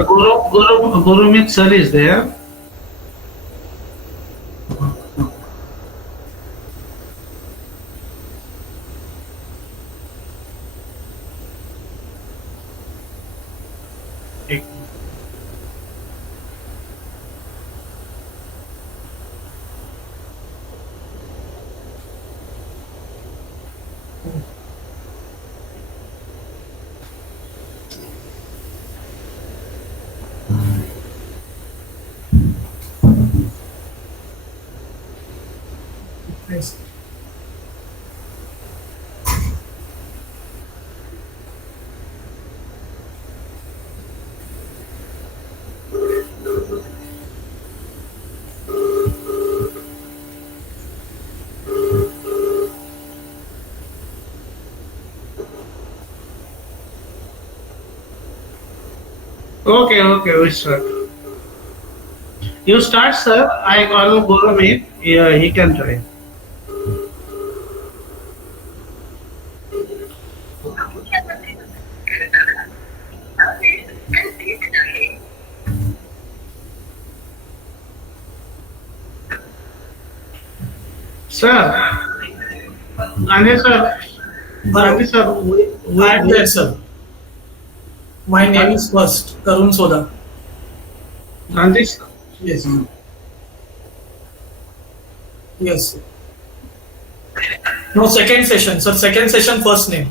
Gurumit sir is there. Nice. Okay, we start. You start, sir. I call Gurumit. Yeah, he can join. Sir, Gandhi sir, Gandhi sir, I am there, sir. My name is first Karun Soda. Gandhi sir. Yes. Yes. No, second session, sir. Second session, first name.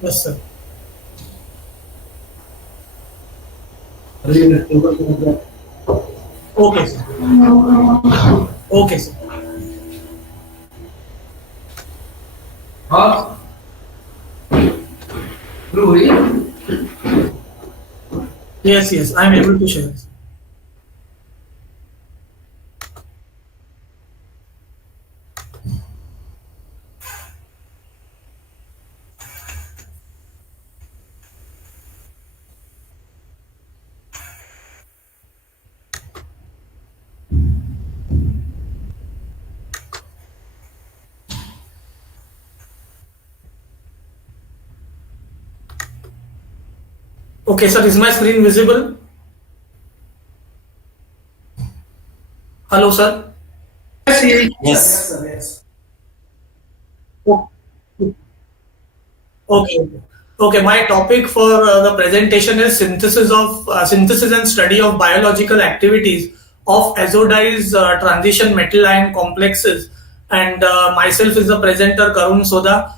Yes, sir. Okay, sir. Okay, sir. Yes, I am able to share. Okay, sir. Is my screen visible? Hello, sir. Yes. Oh, Okay. Okay. My topic for the presentation is synthesis and study of biological activities of azodized transition metal ion complexes. And myself is the presenter Karun Soda,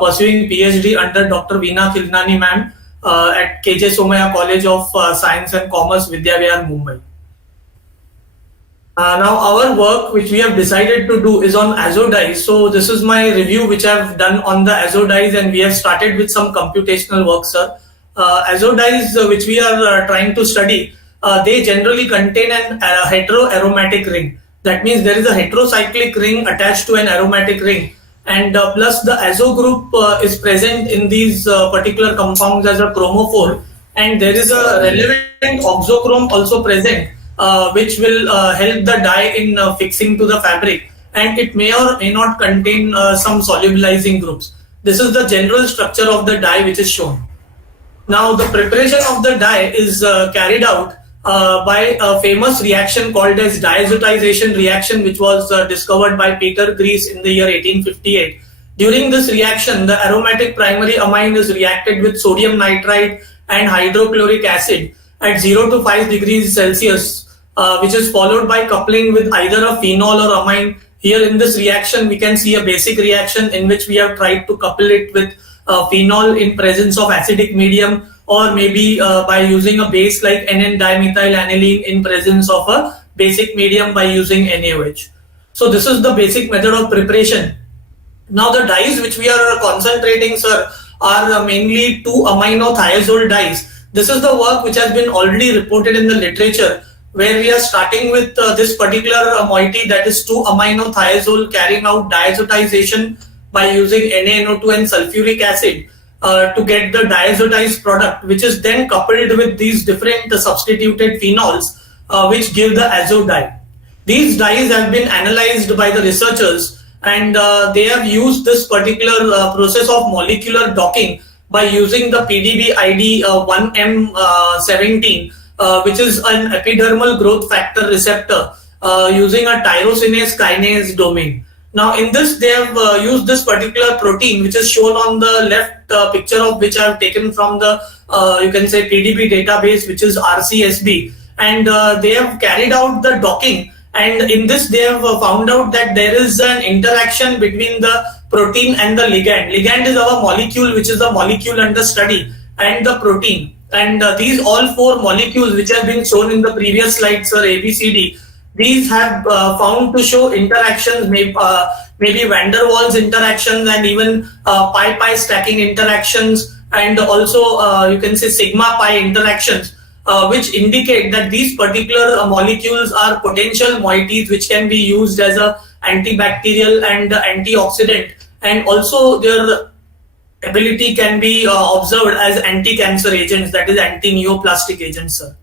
pursuing PhD under Dr. Veena Khilnani ma'am at KJ Somaya College of Science and Commerce, Vidyavihar, Mumbai. Now our work which we have decided to do is on azodize. So this is my review which I've done on the azodize, and we have started with some computational work, sir. Azodize which we are trying to study, they generally contain an heteroaromatic ring. That means there is a heterocyclic ring attached to an aromatic ring, and plus the azo group is present in these particular compounds as a chromophore, and there is a relevant oxochrome also present, which will help the dye in fixing to the fabric, and it may or may not contain some solubilizing groups. This is the general structure of the dye which is shown. Now, the preparation of the dye is carried out by a famous reaction called as diazotization reaction, which was discovered by Peter Gries in the year 1858. During this reaction, the aromatic primary amine is reacted with sodium nitrite and hydrochloric acid at 0 to 5 degrees Celsius, which is followed by coupling with either a phenol or amine. Here in this reaction, we can see a basic reaction in which we have tried to couple it with phenol in presence of acidic medium, or maybe by using a base like NN-dimethyl-aniline in presence of a basic medium by using NaOH. So this is the basic method of preparation. Now the dyes which we are concentrating, sir, are mainly 2-amino-thiazole dyes. This is the work which has been already reported in the literature, where we are starting with this particular moiety, that is 2-amino-thiazole, carrying out diazotization by using NaNO2 and sulfuric acid to get the diazotized product, which is then coupled with these different substituted phenols, which give the azo dye. These dyes have been analyzed by the researchers, and they have used this particular process of molecular docking by using the PDB ID 1M17, which is an epidermal growth factor receptor using a tyrosinase kinase domain. Now, in this, they have used this particular protein, which is shown on the left picture of which I have taken from the, you can say, PDB database, which is RCSB. And they have carried out the docking. And in this, they have found out that there is an interaction between the protein and the ligand. Ligand is our molecule, which is the molecule under study, and the protein. And these all four molecules, which have been shown in the previous slides, sir, ABCD, these have found to show interactions, maybe van der Waals interactions, and even pi-pi stacking interactions, and also you can say sigma pi interactions, which indicate that these particular molecules are potential moieties which can be used as a antibacterial and antioxidant, and also their ability can be observed as anti-cancer agents, that is anti-neoplastic agents, sir.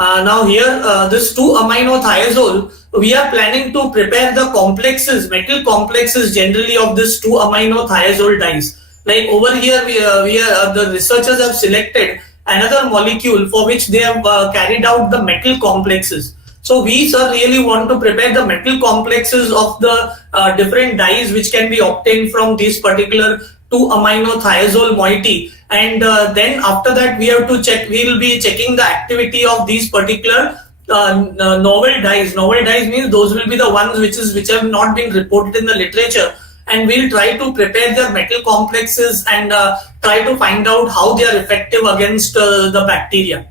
Now here, this 2-amino-thiazole, we are planning to prepare the complexes, metal complexes generally of this 2-amino-thiazole dyes. Like over here, the researchers have selected another molecule for which they have carried out the metal complexes. So we, sir, really want to prepare the metal complexes of the different dyes which can be obtained from these particular 2-amino-thiazole moiety, and then after that we have to check. We will be checking the activity of these particular novel dyes. Novel dyes means those will be the ones which have not been reported in the literature, and we'll try to prepare their metal complexes and try to find out how they are effective against the bacteria.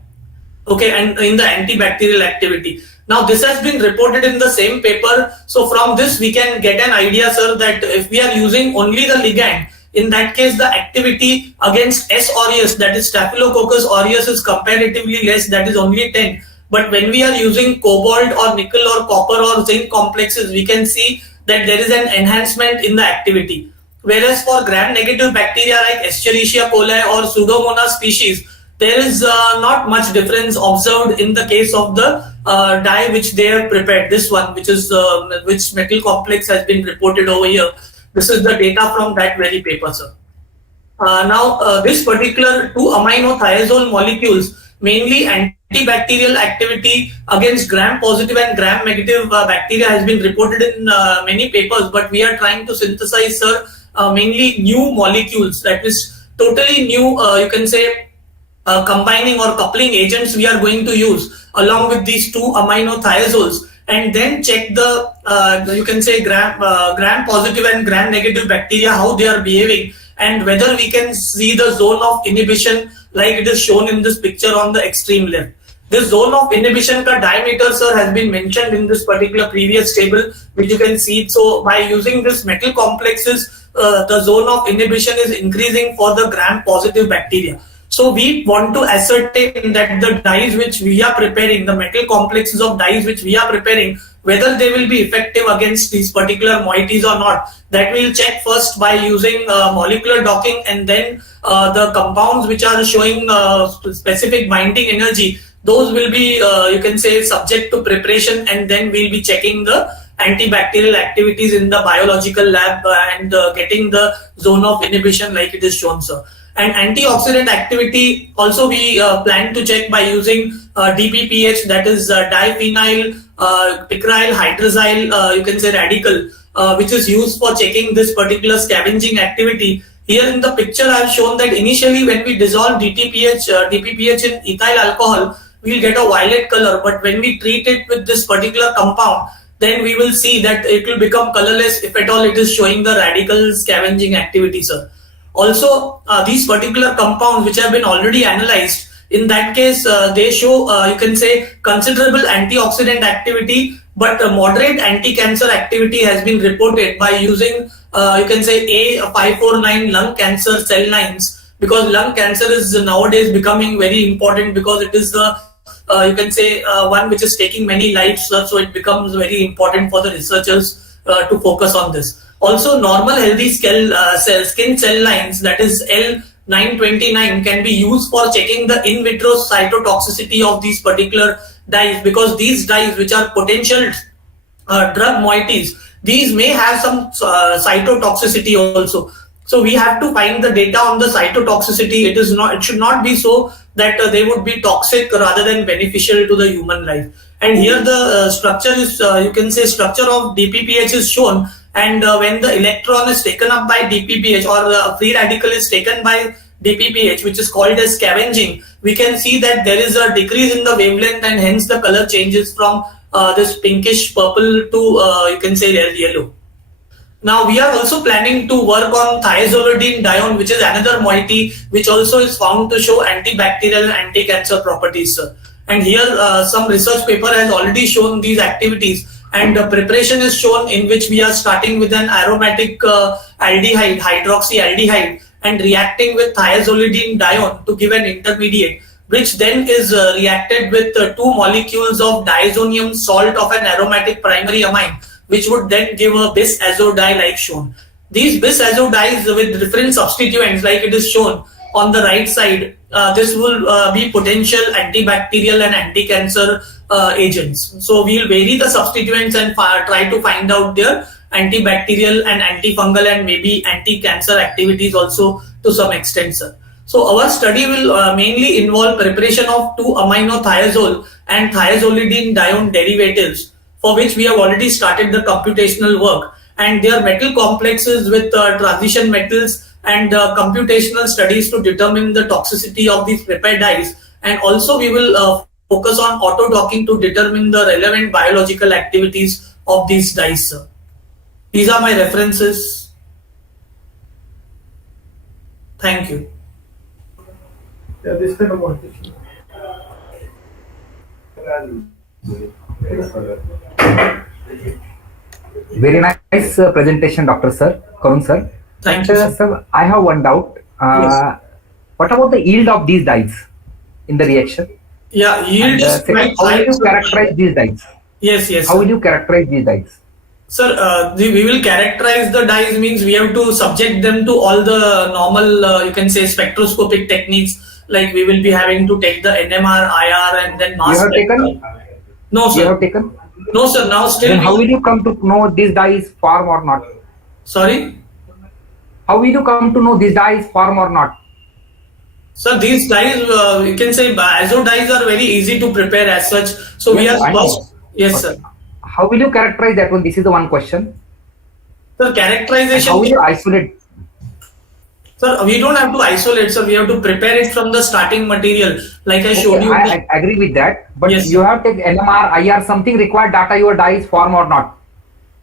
Okay, and in the antibacterial activity. Now this has been reported in the same paper. So from this we can get an idea, sir, that if we are using only the ligand, in that case the activity against S. aureus, that is Staphylococcus aureus, is comparatively less, that is only 10. But when we are using cobalt or nickel or copper or zinc complexes, we can see that there is an enhancement in the activity. Whereas for gram-negative bacteria like Escherichia coli or Pseudomonas species, there is not much difference observed in the case of the dye which they have prepared. This one, which is which metal complex has been reported over here. This is the data from that very paper, sir. Now, this particular 2-amino-thiazole molecules, mainly antibacterial activity against gram-positive and gram-negative bacteria has been reported in many papers, but we are trying to synthesize, sir, mainly new molecules, that is totally new, you can say, combining or coupling agents we are going to use along with these 2-amino-thiazoles, and then check the you can say gram-positive and gram-negative bacteria, how they are behaving, and whether we can see the zone of inhibition like it is shown in this picture on the extreme left. This zone of inhibition ka diameter, sir, has been mentioned in this particular previous table, which you can see. So by using this metal complexes, the zone of inhibition is increasing for the gram-positive bacteria. So we want to ascertain that the dyes which we are preparing, the metal complexes of dyes which we are preparing, whether they will be effective against these particular moieties or not. That we'll check first by using molecular docking, and then the compounds which are showing specific binding energy, those will be, you can say, subject to preparation, and then we'll be checking the antibacterial activities in the biological lab and getting the zone of inhibition like it is shown, sir. And antioxidant activity also we plan to check by using DPPH, that is diphenyl picryl hydroxyl, you can say radical, which is used for checking this particular scavenging activity. Here in the picture I have shown that initially when we dissolve DPPH in ethyl alcohol, we will get a violet color, but when we treat it with this particular compound, then we will see that it will become colorless if at all it is showing the radical scavenging activity, sir. Also, these particular compounds which have been already analyzed, in that case, they show, you can say, considerable antioxidant activity, but moderate anti-cancer activity has been reported by using, you can say, A549 lung cancer cell lines, because lung cancer is nowadays becoming very important because it is the, you can say, one which is taking many lives, so it becomes very important for the researchers to focus on this. Also, normal healthy skin cell lines, that is L929, can be used for checking the in vitro cytotoxicity of these particular dyes, because these dyes, which are potential drug moieties, these may have some cytotoxicity also. So we have to find the data on the cytotoxicity. It should not be so that they would be toxic rather than beneficial to the human life. And here the structure is, you can say, structure of DPPH is shown. And when the electron is taken up by DPPH, or the free radical is taken by DPPH, which is called as scavenging, we can see that there is a decrease in the wavelength, and hence the color changes from this pinkish purple to you can say red yellow. Now we are also planning to work on thiazolidine which is another moiety which also is found to show antibacterial and anti-cancer properties, sir. And here some research paper has already shown these activities, and preparation is shown in which we are starting with an aromatic aldehyde, hydroxyaldehyde, and reacting with thiazolidine to give an intermediate, which then is reacted with two molecules of diazonium salt of an aromatic primary amine, which would then give a bis azo dye like shown. These bis azo dyes with different substituents, like it is shown on the right side, this will be potential antibacterial and anti-cancer agents. So we'll vary the substituents and try to find out their antibacterial and antifungal and maybe anti-cancer activities also to some extent, sir. So our study will mainly involve preparation of 2-aminothiazole and thiazolidine derivatives, for which we have already started the computational work, and their metal complexes with transition metals, and computational studies to determine the toxicity of these prepared dyes. And also we will focus on auto docking to determine the relevant biological activities of these dyes, sir. These are my references. Thank you. Yeah, this kind of one. Very nice presentation, Dr. Sir, Karun sir. Thank you, sir. Sir, I have one doubt. Yes. What about the yield of these dyes in the reaction? Yeah, yield is quite how will high. you characterize these dyes? Yes, yes. How will you characterize these dyes? Sir, we will characterize the dyes means we have to subject them to all the normal, you can say, spectroscopic techniques. Like we will be having to take the NMR, IR, and then mass. You have taken? No, sir. You have taken? No, sir. Now still. Then how will you come to know this dye is form or not? Sorry? How will you come to know this dye is form or not? Sir, these dyes, you can say, azo dyes are very easy to prepare as such. So Yes, we are I know. first. Yes, sir. How will you characterize that one? This is the one question. Sir, And characterization. how will you isolate? Sir, we don't have to isolate, sir. We have to prepare it from the starting material, like I showed you. I agree with that, but Yes, you sir. have to take NMR, IR, something required data your dye is form or not.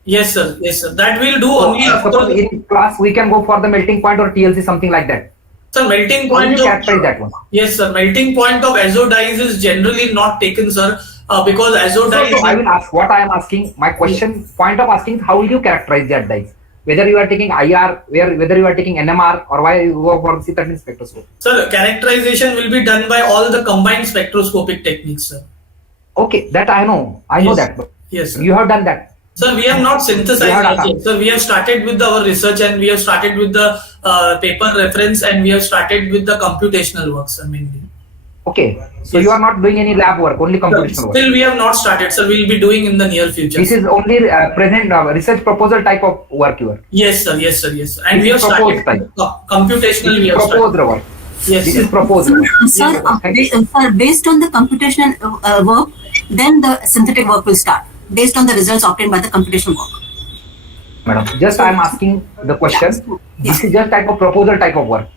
Yes, sir. Yes, sir. That we'll do So, only suppose after. in class we can go for the melting point or TLC, something like that. Sir, melting How will point you of. characterize that one? Yes, sir. Melting point of azo dyes is generally not taken, sir, because azo dyes. So I will ask what I am asking. My question, point of asking, how will you characterize that dyes? Whether you are taking IR, whether you are taking NMR, or why you go for C13 spectroscope. Sir, characterization will be done by all the combined spectroscopic techniques, sir. Okay, that I know. I know Yes. that. But Yes, sir. you have done that. Sir, we have not synthesized Yeah, it yet. Sir, we have started with our research, and we have started with the paper reference, and we have started with the computational work, sir, mainly. Okay, so Yes. you are not doing any lab work, only computational work. Still, we have not started, sir. We'll be doing in the near future. This is only present research proposal type of work you are. Yes, sir. Yes, sir. Yes, sir. And we have This is started proposed computational. We have started. Proposed work. Yes, This sir. is proposed work. Sir, Thank you. sir, based on the computational work, then the synthetic work will start, based on the results obtained by the computational work. Madam, just I am asking the question. Yeah. This is just type of proposal type of work.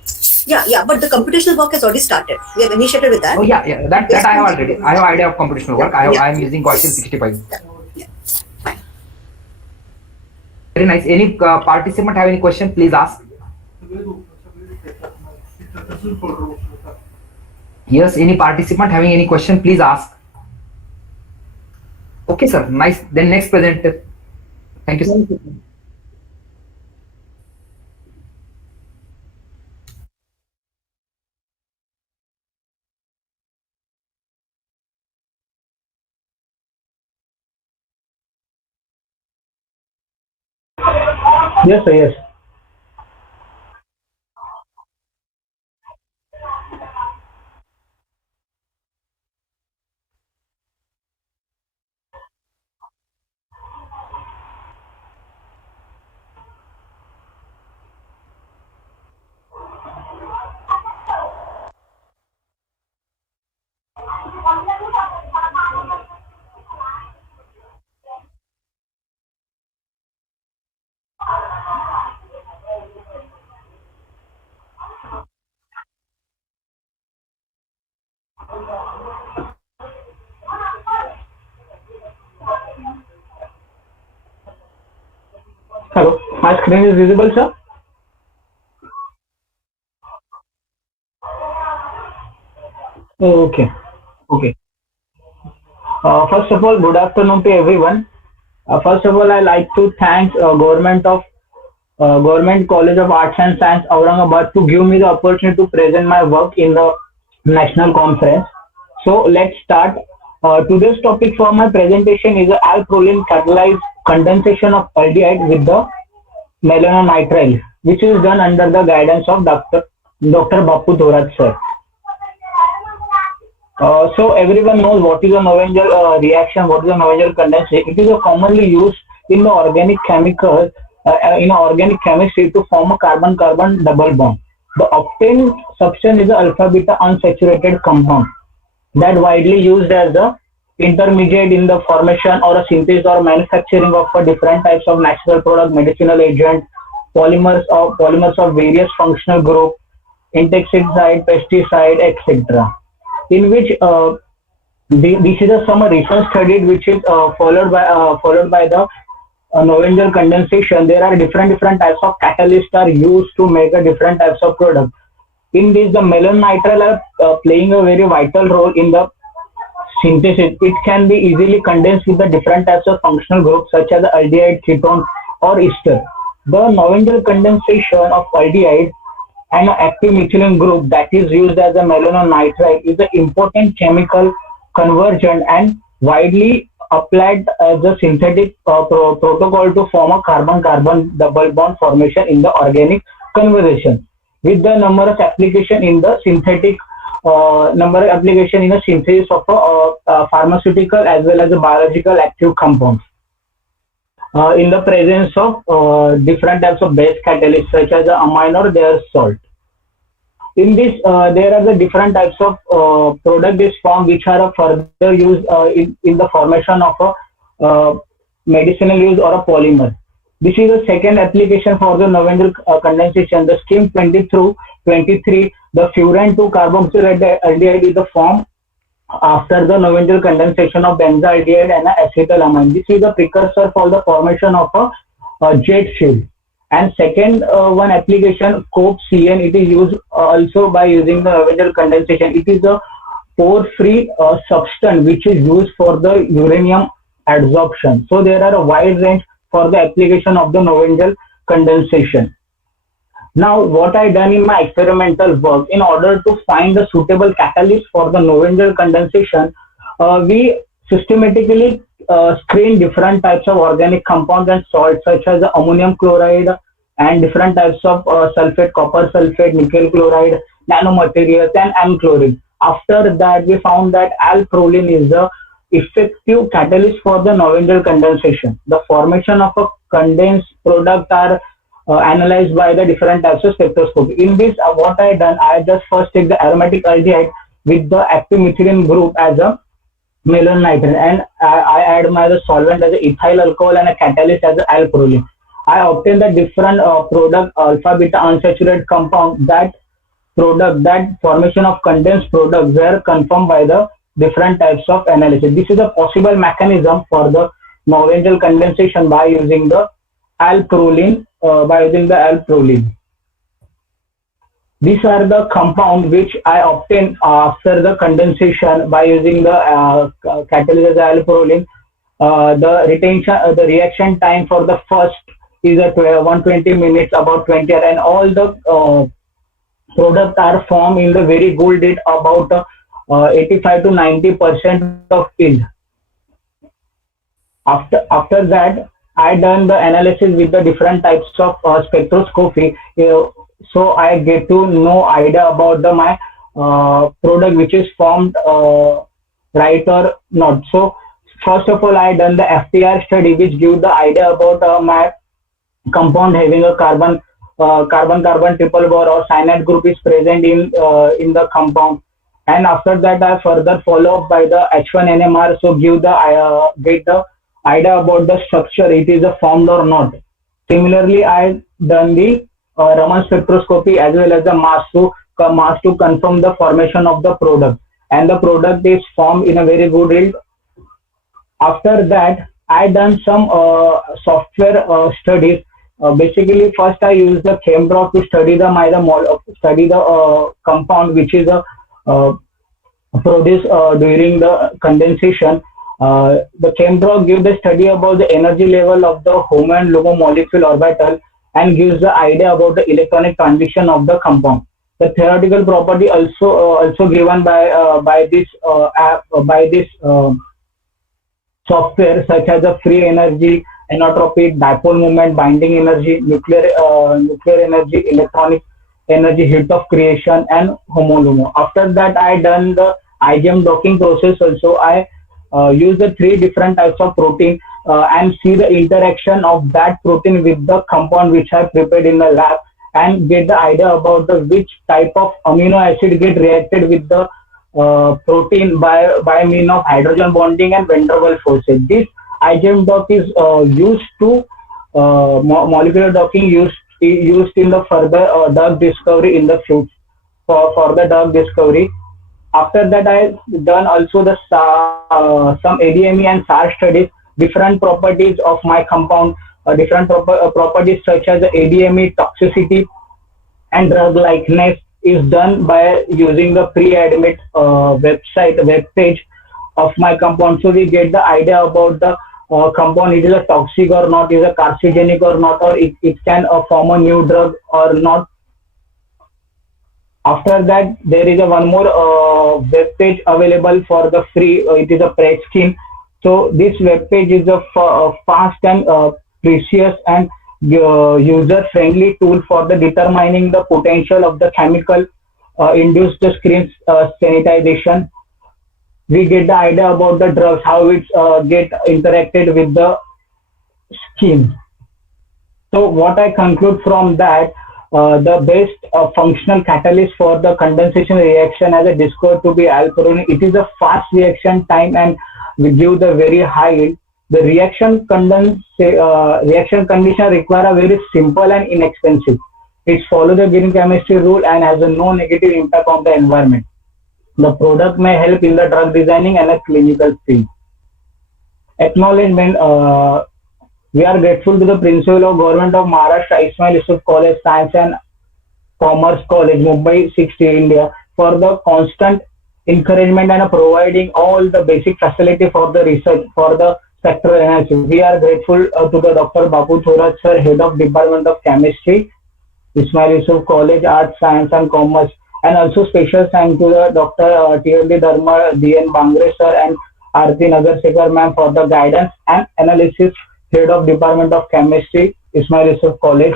Yeah, but the computational work has already started. We have initiated with that. Oh yeah, that I have already. I have idea of computational work. I am using Gaussian 65. Yeah, fine. Very nice. Any participant have any question? Please ask. Yes, any participant having any question? Please ask. Okay, sir. Nice. Then next presenter. Thank you, sir. Yes, sir, yes. Hello, my screen is visible, sir? Okay, okay. First of all, good afternoon to everyone. First of all, I like to thank Government College of Arts and Science Aurangabad to give me the opportunity to present my work in the national conference. So let's start. Today's topic for my presentation is alproline catalyzed condensation of aldehyde with the melanonitrile, which is done under the guidance of Dr. Bapu Thorat sir. So everyone knows what is a Novenger reaction, what is a Novenger condensation. It is a commonly used in the organic chemical, in organic chemistry to form a carbon-carbon double bond. The obtained substance is a alpha-beta unsaturated compound that widely used as a intermediate in the formation or a synthesis or manufacturing of different types of natural product, medicinal agent, polymers of various functional group, insecticide, pesticide, etc. In which this is some recent study which is followed by the Novenger condensation. There are different types of catalysts are used to make a different types of product. In this, the melanonitrile are playing a very vital role in the synthesis. It can be easily condensed with the different types of functional groups such as aldehyde, ketone, or ester. The Novenger condensation of aldehyde and active methylene group that is used as a melanonitrile is an important chemical convergent and widely applied as a synthetic protocol to form a carbon-carbon double bond formation in the organic conversion, with the numerous application in the synthetic synthesis of pharmaceutical as well as a biological active compounds in the presence of different types of base catalysts such as amine or their salt. In this, there are the different types of product is formed which are further used in the formation of a medicinal use or a polymer. This is the second application for the Novenger condensation. The scheme 20 through 23, the furan 2 carboxyl aldehyde is the form after the Novenger condensation of benzaldehyde and acetylamine. This is the precursor for the formation of a jet fuel. And second one application, COPE CN, it is used also by using the Novenger condensation. It is a pore-free substance which is used for the uranium adsorption. So there are a wide range for the application of the Novenger condensation. Now, what I done in my experimental work, in order to find the suitable catalyst for the Novenger condensation, we systematically screen different types of organic compounds and salts such as ammonium chloride and different types of sulfate, copper sulfate, nickel chloride, nanomaterials, and amchlorine. After that, we found that alproline is the effective catalyst for the Novenger condensation. The formation of a condensed product are analyzed by the different types of spectroscopy. In this, what I done, I just first take the aromatic aldehyde with the active methylene group as a melanonitrile, and I add the solvent as a ethyl alcohol and a catalyst as a alproline. I obtain the different product alpha beta unsaturated compound. That formation of condensed product were confirmed by the different types of analysis. This is a possible mechanism for the Novenger condensation by using the alproline. These are the compounds which I obtain after the condensation by using the catalyst alproline. The reaction time for the first is at 120 minutes, about 20, and all the products are formed in the very good at about 85 to 90% of yield. After that, I done the analysis with the different types of spectroscopy. So I get to know idea about my product which is formed right or not. So first of all, I done the FTR study which give the idea about my compound having a carbon-carbon triple bond or cyanide group is present in the compound. And after that, I further follow up by the H1NMR, so get the idea about the structure, it is formed or not. Similarly, I done the Raman spectroscopy as well as the mass to confirm the formation of the product. and the product is formed in a very good yield. After that, I done some software studies. Basically, first I use the ChemDraw to study study the compound which is uh, produced during the condensation. The ChemDraw gives the study about the energy level of the HOMO and LUMO molecule orbital and gives the idea about the electronic transition of the compound. The theoretical property also given by this software, such as the free energy, inotropic, dipole moment, binding energy, nuclear energy, electronic energy, heat of creation, and HOMO-LUMO. After that, I done the IgM docking process. Also, I use the 3 different types of protein and see the interaction of that protein with the compound which I prepared in the lab, and get the idea about the which type of amino acid get reacted with the protein by mean of hydrogen bonding and van der Waals forces. This IgM dock is used to molecular docking used in the further drug discovery in the future for the drug discovery. After that, I done also the some ADME and SAR studies, different properties of my compound, different properties such as the ADME toxicity and drug likeness is done by using the pre-admit web page of my compound. So we get the idea about the compound, it is a toxic or not, is a carcinogenic or not, or it can form a new drug or not. After that, there is one more web page available for the free. It is a PRED scheme. So this web page is a fast and precious and user-friendly tool for the determining the potential of the chemical induced screen sanitization. We get the idea about the drugs, how it get interacted with the skin. So what I conclude from that, the best functional catalyst for the condensation reaction as a discovered to be alpurine. It is a fast reaction time and we give the very high yield. The reaction condition require a very simple and inexpensive. It follows the green chemistry rule and has a no negative impact on the environment. The product may help in the drug designing and a clinical field. Acknowledgement. We are grateful to the Principal of Government of Maharashtra, Ismail Yusuf College, Science and Commerce College, Mumbai 60, India, for the constant encouragement and providing all the basic facility for the research for the sector analysis. We are grateful to the Dr. Bapu Thorat sir, Head of Department of Chemistry, Ismail Yusuf College, Arts, Science and Commerce, and also special thanks to the Dr. T.L.D. Dharma, D.N. Bangre sir and Aarti Nagarsekar ma'am for the guidance and analysis, Head of Department of Chemistry, Ismail Yusuf College.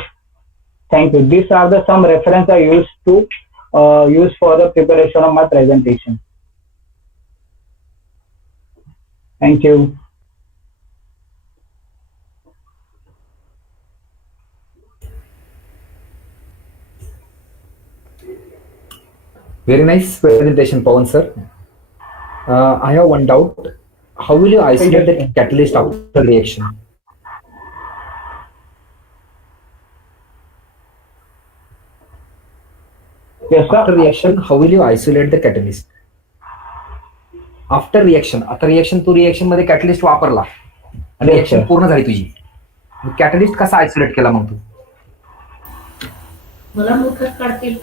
Thank you. These are the some reference I used to use for the preparation of my presentation. Thank you. Very nice presentation, Pawan sir. I have one doubt. How will you isolate the catalyst after reaction? Yes, sir. After reaction, how will you isolate the catalyst? After reaction, आता reaction to reaction मध्ये catalyst वापरला आणि reaction पूर्ण झाली तुझी. Catalyst कसा isolate केला मग तू? मला मूर्खच काढतील.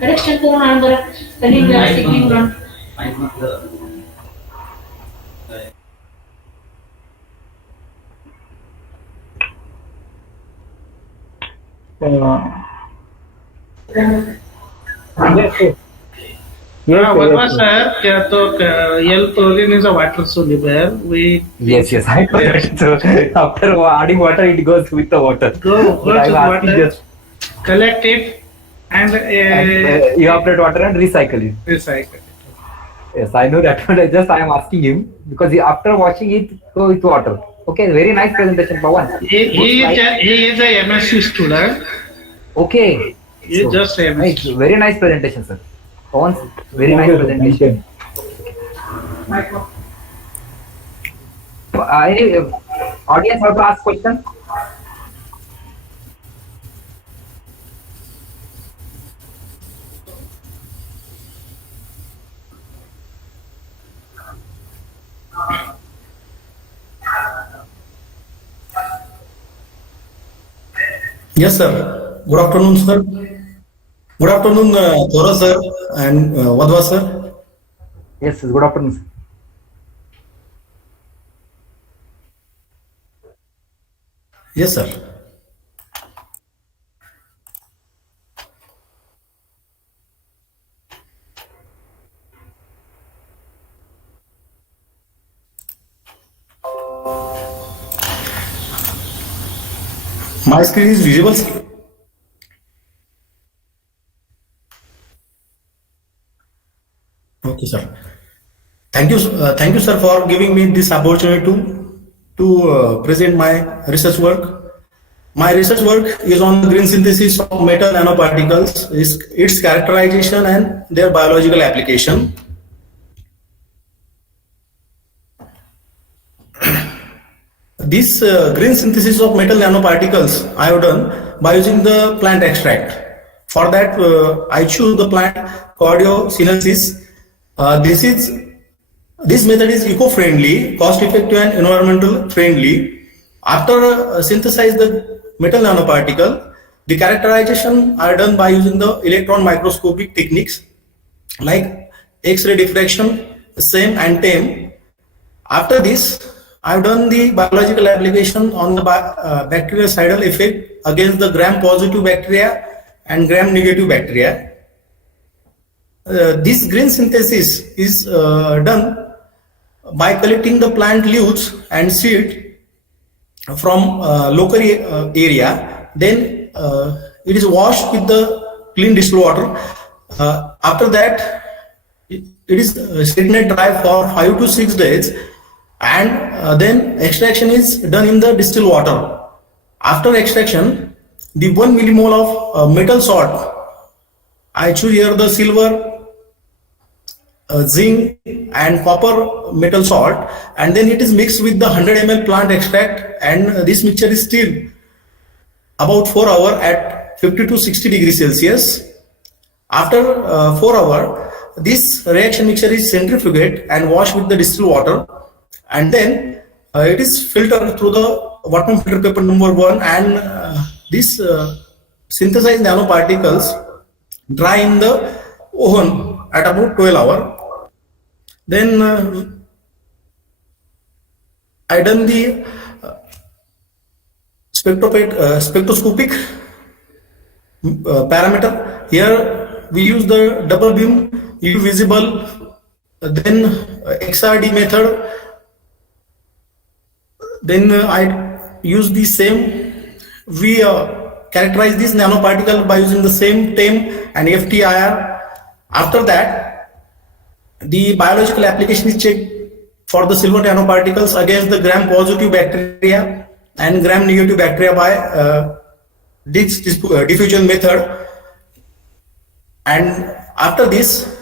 करेक्शन करून आण बरं. तरी signing run. What was that? L-choline is a water soluble. Yes, I know that. So after adding water, it goes with the water. Go to water, collect it, and evaporate water and recycle it. Recycle it. Yes, I know that, but I am asking him because after washing it, go with water. Okay, very nice presentation, Pawan. He is a MSc student. Okay. He is just a MSc. Nice, very nice presentation, sir. Pawan, very nice presentation. Any audience have to ask question? Yes, sir. Good afternoon, sir. Good afternoon, Thora sir and Vadva sir. Yes, good afternoon, sir. Yes, sir. My screen is visible, sir. Okay, sir. Thank you, sir, for giving me this opportunity to present my research work. My research work is on the green synthesis of metal nanoparticles, its characterization and their biological application. This green synthesis of metal nanoparticles I have done by using the plant extract. For that, I choose the plant Cardiosynesis. This method is eco-friendly, cost-effective, and environmental friendly. After synthesize the metal nanoparticle, the characterization are done by using the electron microscopic techniques like X-ray diffraction, SEM and TEM. After this, I've done the biological application on the bactericidal effect against the gram-positive bacteria and gram-negative bacteria. This green synthesis is done by collecting the plant leaves and seed from local area. Then it is washed with the clean distilled water. After that, it is stagnant dry for 5 to 6 days, and then extraction is done in the distilled water. After extraction, the 1 millimole of metal salt, I choose here the silver, zinc and copper metal salt, and then it is mixed with the 100 ml plant extract, and this mixture is steamed about 4 hours at 50 to 60 degrees Celsius. After 4 hours, this reaction mixture is centrifugate and washed with the distilled water, and then it is filtered through the Whatman filter paper number 1, and this synthesized nanoparticles dry in the oven at about 12 hours. Then I done the spectroscopic parameter. Here we use the double beam UV visible, then XRD method. Then I use the same. We characterize this nanoparticle by using the same TEM and FTIR. After that, the biological application is checked for the silver nanoparticles against the gram-positive bacteria and gram-negative bacteria by diffusion method. And after this,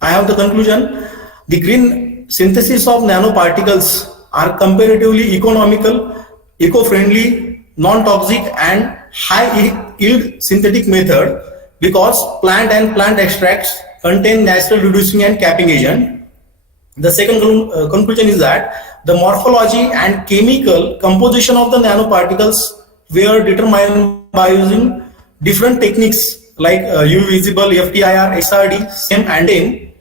I have the conclusion: the green synthesis of nanoparticles are comparatively economical, eco-friendly, non-toxic, and high-yield synthetic method because plant and plant extracts contain natural reducing and capping agent. The second conclusion is that the morphology and chemical composition of the nanoparticles were determined by using different techniques like UV visible, FTIR, XRD, SEM and TEM.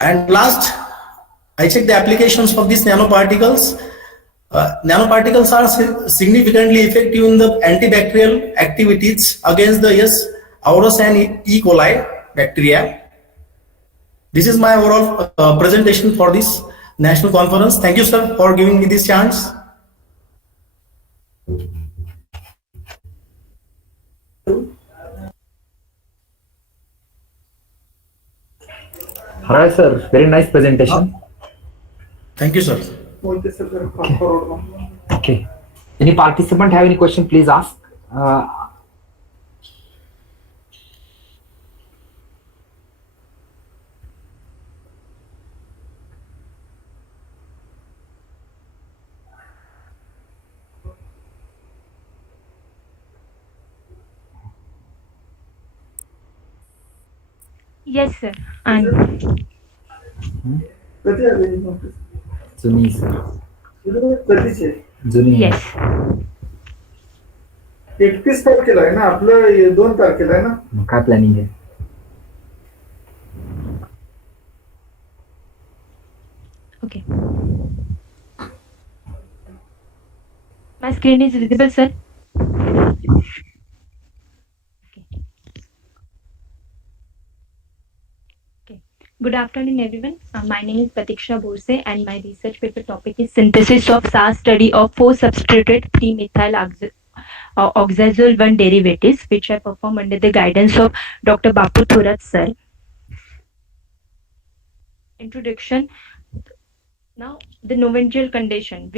And last, I checked the applications of these nanoparticles. Nanoparticles are significantly effective in the antibacterial activities against the aureus and E. coli bacteria. This is my overall presentation for this national conference. Thank you, sir, for giving me this chance. Alright, sir. Very nice presentation. Thank you, sir. Okay. Any participant have any question? Please ask. Yes, sir. I'm Zuni, sir. Zuni. yes. 31 तारखेला आहे ना आपलं 2 तारखेला आहे ना मग काय planning आहे? Okay. My screen is visible, sir. Okay. Good afternoon, everyone. My name is Pratiksha Borse, and my research paper topic is synthesis of SAS study of 4-substituted 3-methyl oxazole 1 derivatives, which I perform under the guidance of Dr. Bapu Thorat, sir. Introduction. Now, the Novengial condensation,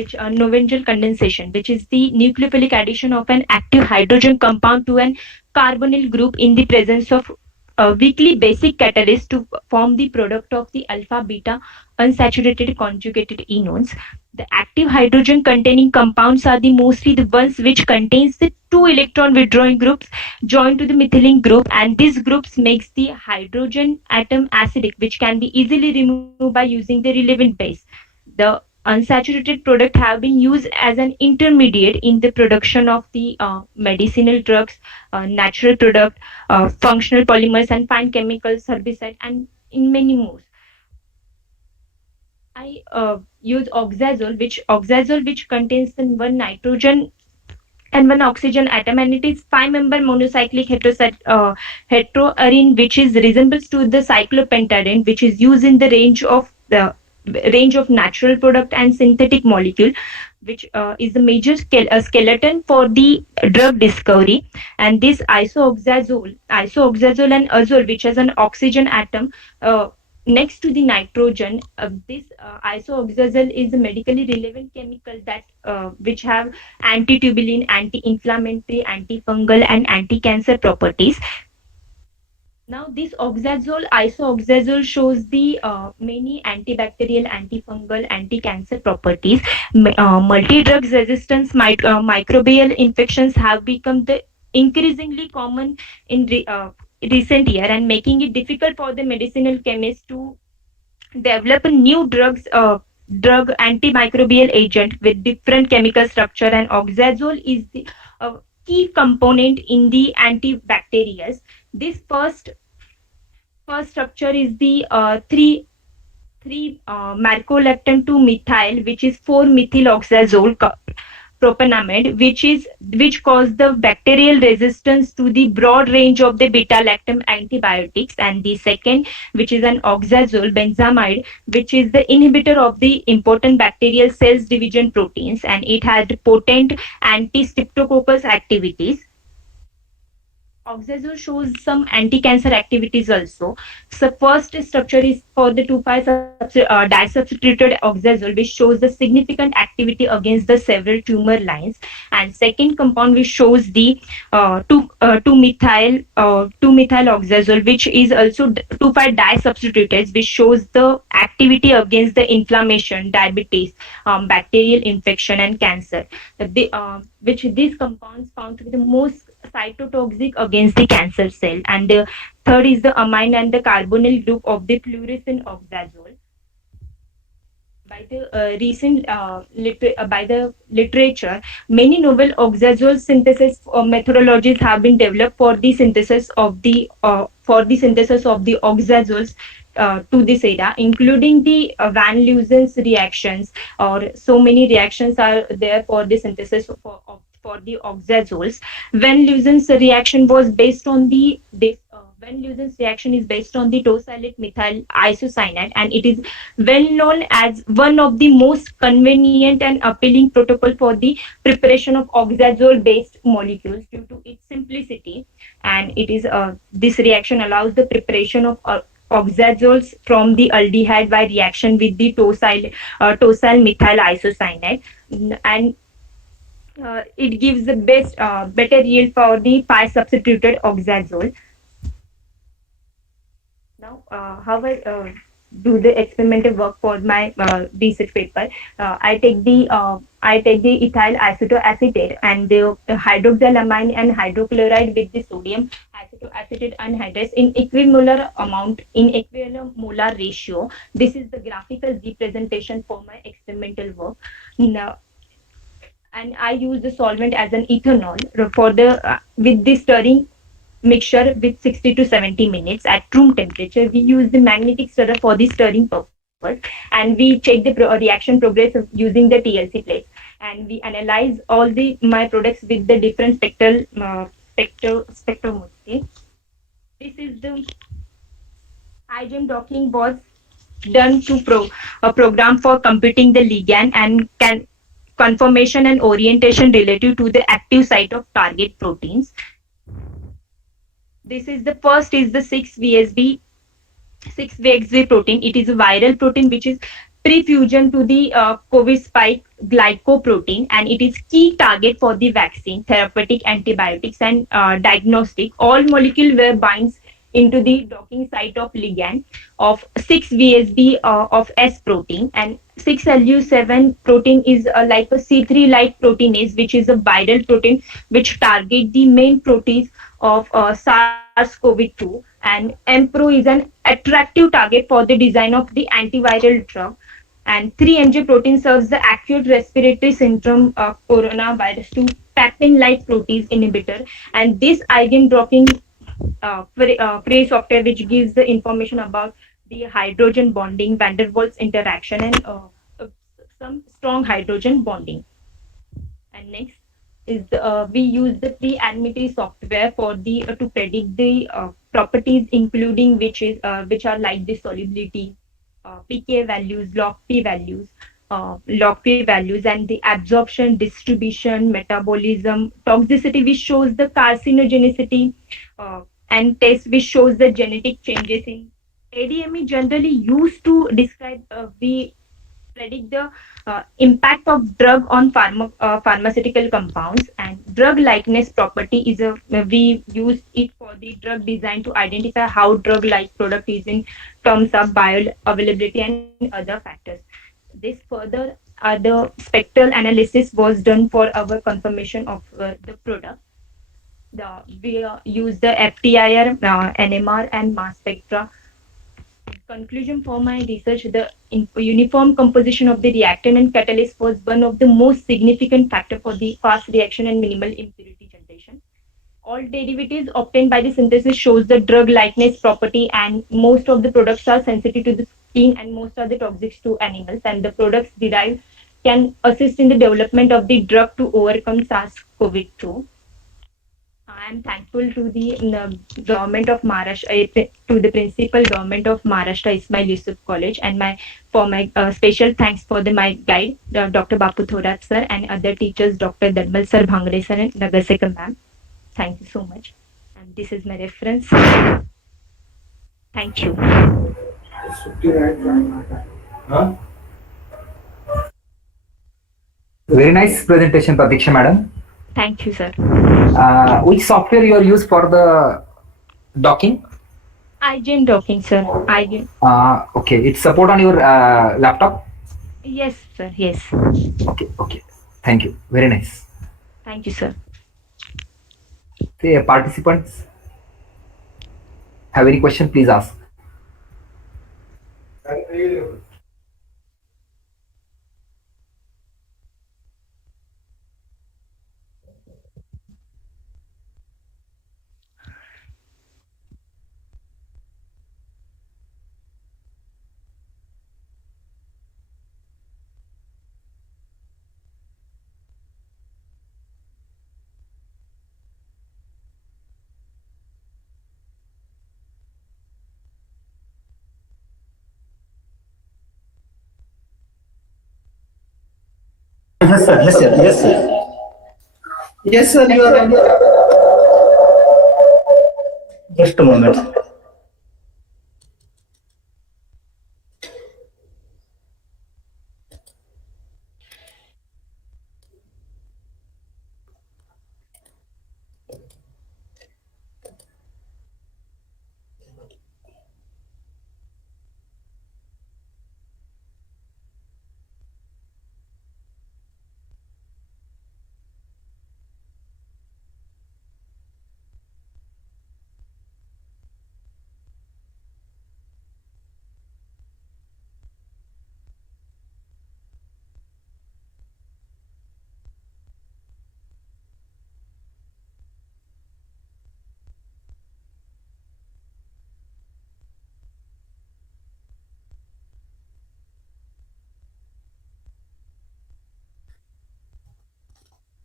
which is the nucleophilic addition of an active hydrogen compound to an carbonyl group in the presence of a weakly basic catalyst to form the product of the alpha beta unsaturated conjugated enones. The active hydrogen containing compounds are mostly the ones which contains the 2 electron withdrawing groups joined to the methylene group, and these groups makes the hydrogen atom acidic, which can be easily removed by using the relevant base. The unsaturated product have been used as an intermediate in the production of the medicinal drugs, natural product, functional polymers, and fine chemicals, herbicide, and in many more. I use oxazole, which contains the 1 nitrogen and 1 oxygen atom, and it is 5-member monocyclic heteroarene, which is resembles to the cyclopentadiene, which is used in the range of natural product and synthetic molecule, which is the major skeleton for the drug discovery. And this isoxazole and azole, which has an oxygen atom next to the nitrogen. This isoxazole is a medically relevant chemical that which have anti-tubulin, anti-inflammatory, antifungal, and anti-cancer properties. Now, this isoxazole shows the many antibacterial, antifungal, anti-cancer properties. Multi-drug resistance microbial infections have become the increasingly common in recent year, and making it difficult for the medicinal chemists to develop a new drug antimicrobial agent with different chemical structure. And oxazole is the key component in the antibacterials. This first structure is the 3 mercoleptin 2 methyl, which is 4-methyloxazole propanamide, which cause the bacterial resistance to the broad range of the beta-lactam antibiotics. And the second, which is an oxazole benzamide, which is the inhibitor of the important bacterial cells division proteins, and it has potent anti-streptococcus activities. Oxazole shows some anti-cancer activities also. So first structure is for the 2,5-disubstituted oxazole, which shows the significant activity against the several tumor lines. And second compound, which shows the 2-methyl oxazole, which is also 2,5-disubstituted, which shows the activity against the inflammation, diabetes, bacterial infection, and cancer. Which these compounds found to be the most cytotoxic against the cancer cell. And the third is the amine and the carbonyl group of the fluorescent oxazole. By the by the literature, many novel oxazole synthesis methodologies have been developed for the synthesis of the oxazoles to this era, including the Van Leusen's reactions, or so many reactions are there for the synthesis for the oxazoles. Van Leusen's reaction was based on the Van Leusen's reaction is based on the tosylate methyl isocyanate, and it is well known as one of the most convenient and appealing protocol for the preparation of oxazole based molecules due to its simplicity. And it is this reaction allows the preparation of oxazoles from the aldehyde by reaction with the tosyl methyl isocyanate, and it gives the better yield for the pi substituted oxazole. Now, how I do the experimental work for my research paper? I take the ethyl acetoacetate and the hydroxylamine and hydrochloride with the sodium acetoacetate anhydrous in equimolar amount, in equimolar ratio. This is the graphical representation for my experimental work. Now, and I use the solvent as an ethanol for the with the stirring mixture with 60 to 70 minutes at room temperature. We use the magnetic stirrer for the stirring purpose, and we check the reaction progress using the TLC plates, and we analyze all the my products with the different spectrum. Okay, this is the IGM docking was done to a program for computing the ligand and can conformation and orientation relative to the active site of target proteins. This is the first is the 6VXV protein. It is a viral protein which is pre-fusion to the COVID spike glycoprotein, and it is key target for the vaccine, therapeutic, antibiotics, and diagnostic. All molecule were binds into the docking site of ligand of 6VSD of S protein, and 6LU7 protein is like a C3-like proteinase, which is a viral protein which target the main proteins of SARS-CoV-2, and MPRO is an attractive target for the design of the antiviral drug, and 3-MG protein serves the acute respiratory syndrome of coronavirus 2 papain-like protease inhibitor, and this IgM blocking Frey software which gives the information about the hydrogen bonding, van der Waals interaction, and some strong hydrogen bonding. And next is we use the pre-admittee software for the to predict the properties, including which are like the solubility, pK values, log P values, and the absorption, distribution, metabolism, toxicity, which shows the carcinogenicity, and test which shows the genetic changes in ADME. Generally used to describe we predict the impact of drug on pharmaceutical compounds, and drug likeness property is we use it for the drug design to identify how drug like product is in terms of bioavailability and other factors. This further the spectral analysis was done for our confirmation of the product. We use the FTIR, NMR, and mass spectra. Conclusion for my research: the uniform composition of the reactant and catalyst was one of the most significant factor for the fast reaction and minimal impurity generation. All derivatives obtained by the synthesis shows the drug likeness property, and most of the products are sensitive to the skin and most are the toxic to animals, and the products derived can assist in the development of the drug to overcome SARS-CoV-2. I am thankful to the government of Maharashtra, to the principal government of Maharashtra, Ismail Yusuf College, and my special thanks for my guide, Dr. Bapu Thorat sir, and other teachers, Dr. Dadmal sir, Bhangre sir, and Nagarsekar ma'am. Thank you so much. And this is my reference. Thank you. Very nice presentation, Pratiksha madam. Thank you, sir. Which software you are used for the docking? IGN docking, sir. IGN. Okay, it's support on your laptop? Yes, sir. Yes. Okay. Thank you. Very nice. Thank you, sir. The participants have any question, please ask. Yes, sir. Yes, sir, you are on. Just a moment.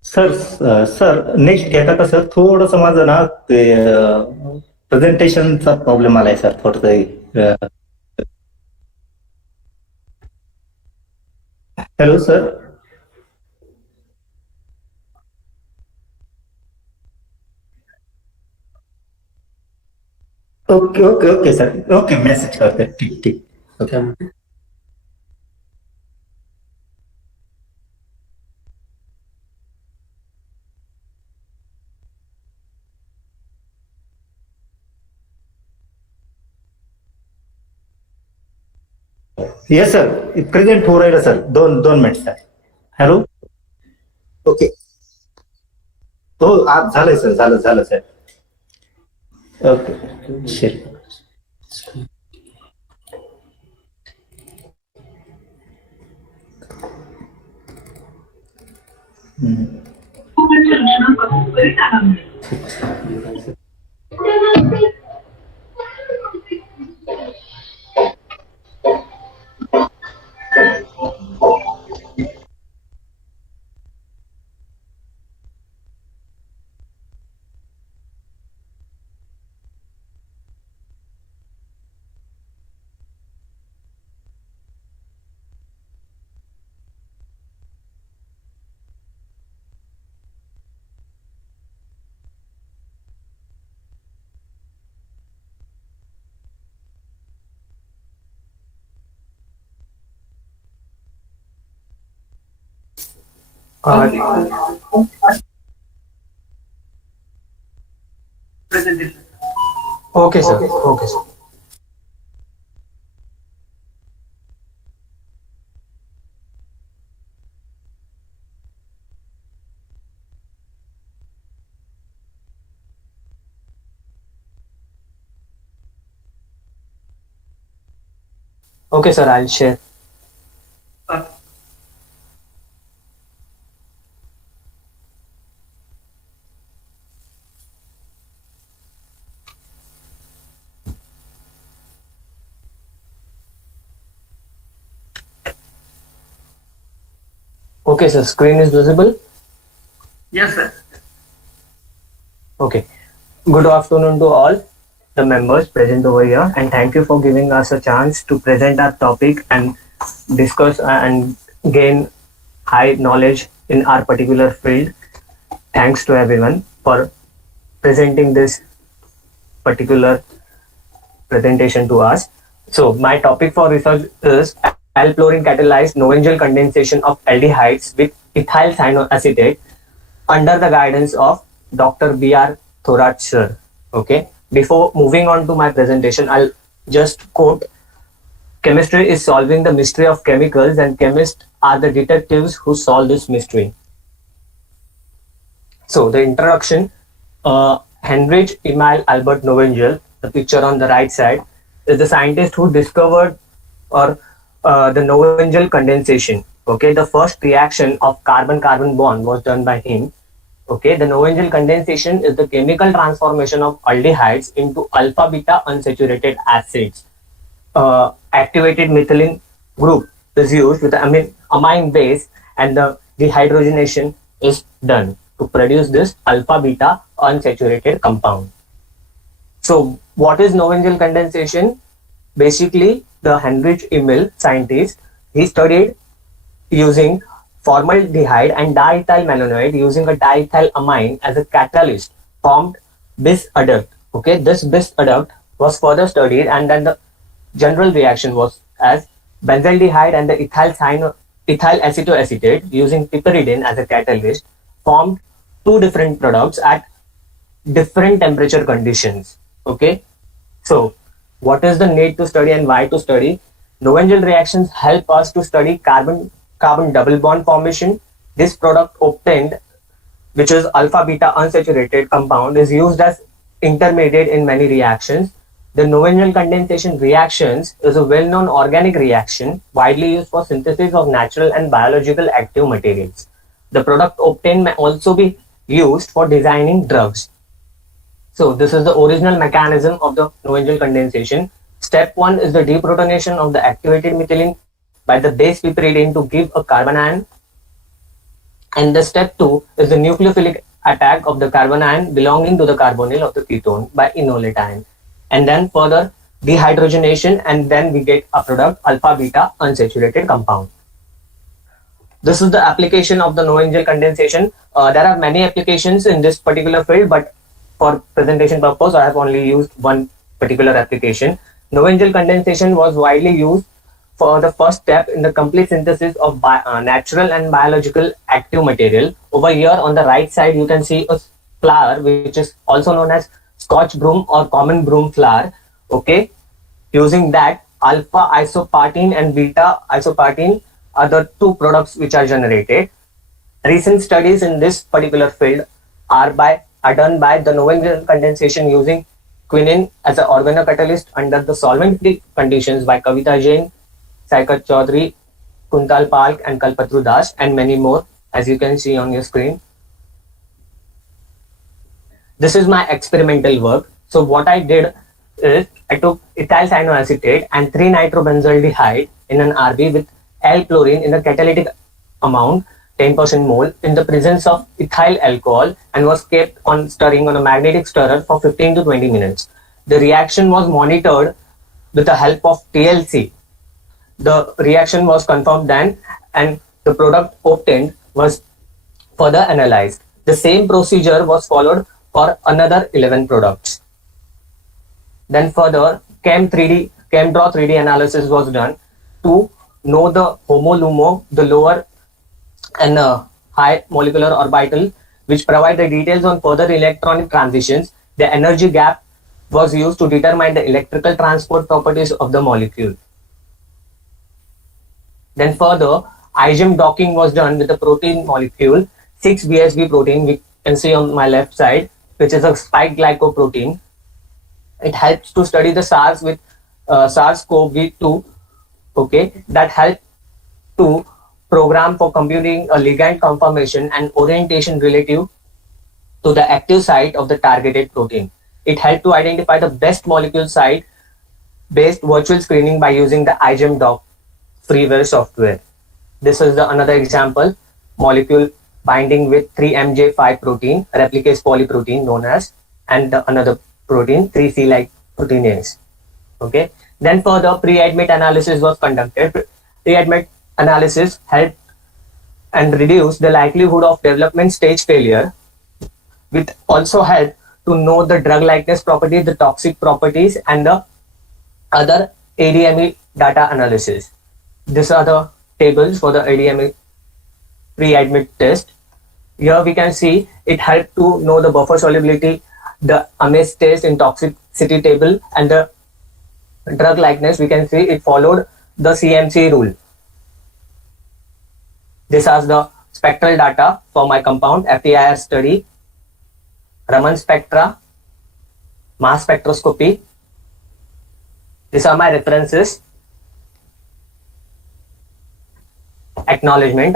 Sir next घेता का sir? थोडंसं माझं ना ते प्रेझेंटेशनचा problem आलाय sir थोडं. Hello sir. Okay sir. Okay message करते. ठीक. ओके. Yes sir. प्रेझेंट हो राहिलं सर. दोन मिनिट सर. हॅलो. ओके. हो आज झालंय सर. झालं sir. Okay share. Okay, sir. Okay, sir. Okay, sir. I'll share. Okay, sir. Screen is visible. Yes, sir. Okay. Good afternoon to all the members present over here, and thank you for giving us a chance to present our topic and discuss and gain high knowledge in our particular field. Thanks to everyone for presenting this particular presentation to us. So my topic for research is L-fluorine catalyzed novel condensation of aldehydes with ethyl cyanoacetate under the guidance of Dr. B.R. Thorat sir. Okay. Before moving on to my presentation, I'll just quote: chemistry is solving the mystery of chemicals, and chemists are the detectives who solve this mystery. So the introduction, Heinrich Emil Albert Novengel, the picture on the right side, is the scientist who discovered the Novengel condensation. Okay, the first reaction of carbon-carbon bond was done by him. Okay, the Novengel condensation is the chemical transformation of aldehydes into alpha-beta unsaturated acids. Activated methylene group is used with the amine base, and the dehydrogenation is done to produce this alpha-beta unsaturated compound. So, what is Novengel condensation? Basically, the Heinrich Emil scientist, he studied using formaldehyde and diethyl malonyl using a diethyl amine as a catalyst, formed bis adduct. Okay, this bis adduct was further studied, and then the general reaction was as benzaldehyde and the ethyl acetoacetate using piperidine as a catalyst formed two different products at different temperature conditions. Okay, so what is the need to study and why to study? Novengel reactions help us to study carbon double bond formation. This product obtained, which is alpha beta unsaturated compound, is used as intermediate in many reactions. The Novengel condensation reactions is a well-known organic reaction widely used for synthesis of natural and biological active materials. The product obtained may also be used for designing drugs. So this is the original mechanism of the Novengel condensation. Step 1 is the deprotonation of the activated methylene by the base piperidine to give a carbanion. And the step 2 is the nucleophilic attack of the carbanion belonging to the carbonyl of the ketone by enolate ion. And then further dehydrogenation, and then we get a product alpha beta unsaturated compound. This is the application of the Noengel condensation. There are many applications in this particular field, but for presentation purpose, I have only used one particular application. Noengel condensation was widely used for the first step in the complete synthesis of natural and biological active material. Over here on the right side, you can see a flower which is also known as Scotch broom or common broom flower. Okay, using that, alpha isopartene and beta isopartene are the two products which are generated. Recent studies in this particular field are done by the Noengel condensation using quinine as an organocatalyst under the solvent-free conditions by Kavita Jain, Saikat Chaudhary, Kuntal Palk, and Kalpatru Das, and many more, as you can see on your screen. This is my experimental work. So what I did is I took ethyl cyanoacetate and 3-nitrobenzaldehyde in an RB with L-chlorine in the catalytic amount 10% mole in the presence of ethyl alcohol, and was kept on stirring on a magnetic stirrer for 15 to 20 minutes. The reaction was monitored with the help of TLC. The reaction was confirmed then, and the product obtained was further analyzed. The same procedure was followed for another 11 products. Then further ChemDraw 3D analysis was done to know the HOMO-LUMO, the lower and high molecular orbital, which provide the details on further electronic transitions. The energy gap was used to determine the electrical transport properties of the molecule. Then further, IgM docking was done with the protein molecule, 6-BSB protein, we can see on my left side, which is a spike glycoprotein. It helps to study the SARS with SARS-CoV-2, okay, that help to program for computing a ligand conformation and orientation relative to the active site of the targeted protein. It helped to identify the best molecule site based virtual screening by using the IgM-doc freeware software. This is another example, molecule binding with 3-MJ5 protein, replicase polyprotein known as, and another protein, 3C-like proteinase. Okay. Then further pre-admit analysis was conducted. Pre-admit analysis helped and reduced the likelihood of development stage failure, which also helped to know the drug likeness properties, the toxic properties, and the other ADME data analysis. These are the tables for the ADME pre-admit test. Here we can see it helped to know the buffer solubility, the AMAZE test in toxicity table, and the drug likeness. We can see it followed the CMC rule. This is the spectral data for my compound FTIR study, Raman spectra, mass spectroscopy. These are my references. Acknowledgement.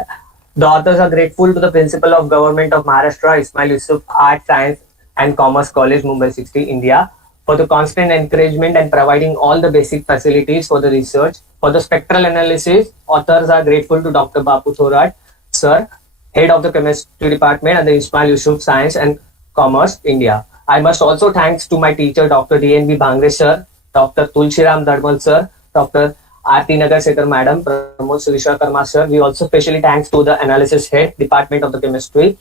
The authors are grateful to the Principal of Government of Maharashtra, Ismail Yusuf Art, Science and Commerce College, Mumbai 60, India, for the constant encouragement and providing all the basic facilities for the research. For the spectral analysis, authors are grateful to Dr. Bapu Thorat, Sir, Head of the Chemistry Department at the Ismail Yusuf Science and Commerce, India. I must also thanks to my teacher, Dr. DNB Bhangre Sir, Dr. Tulshiram Darmal Sir, Dr. Aarti Nagar Sekar Madam, Pramod Vishwakarma Sir. We also specially thanks to the Analysis Head, Department of the Chemistry,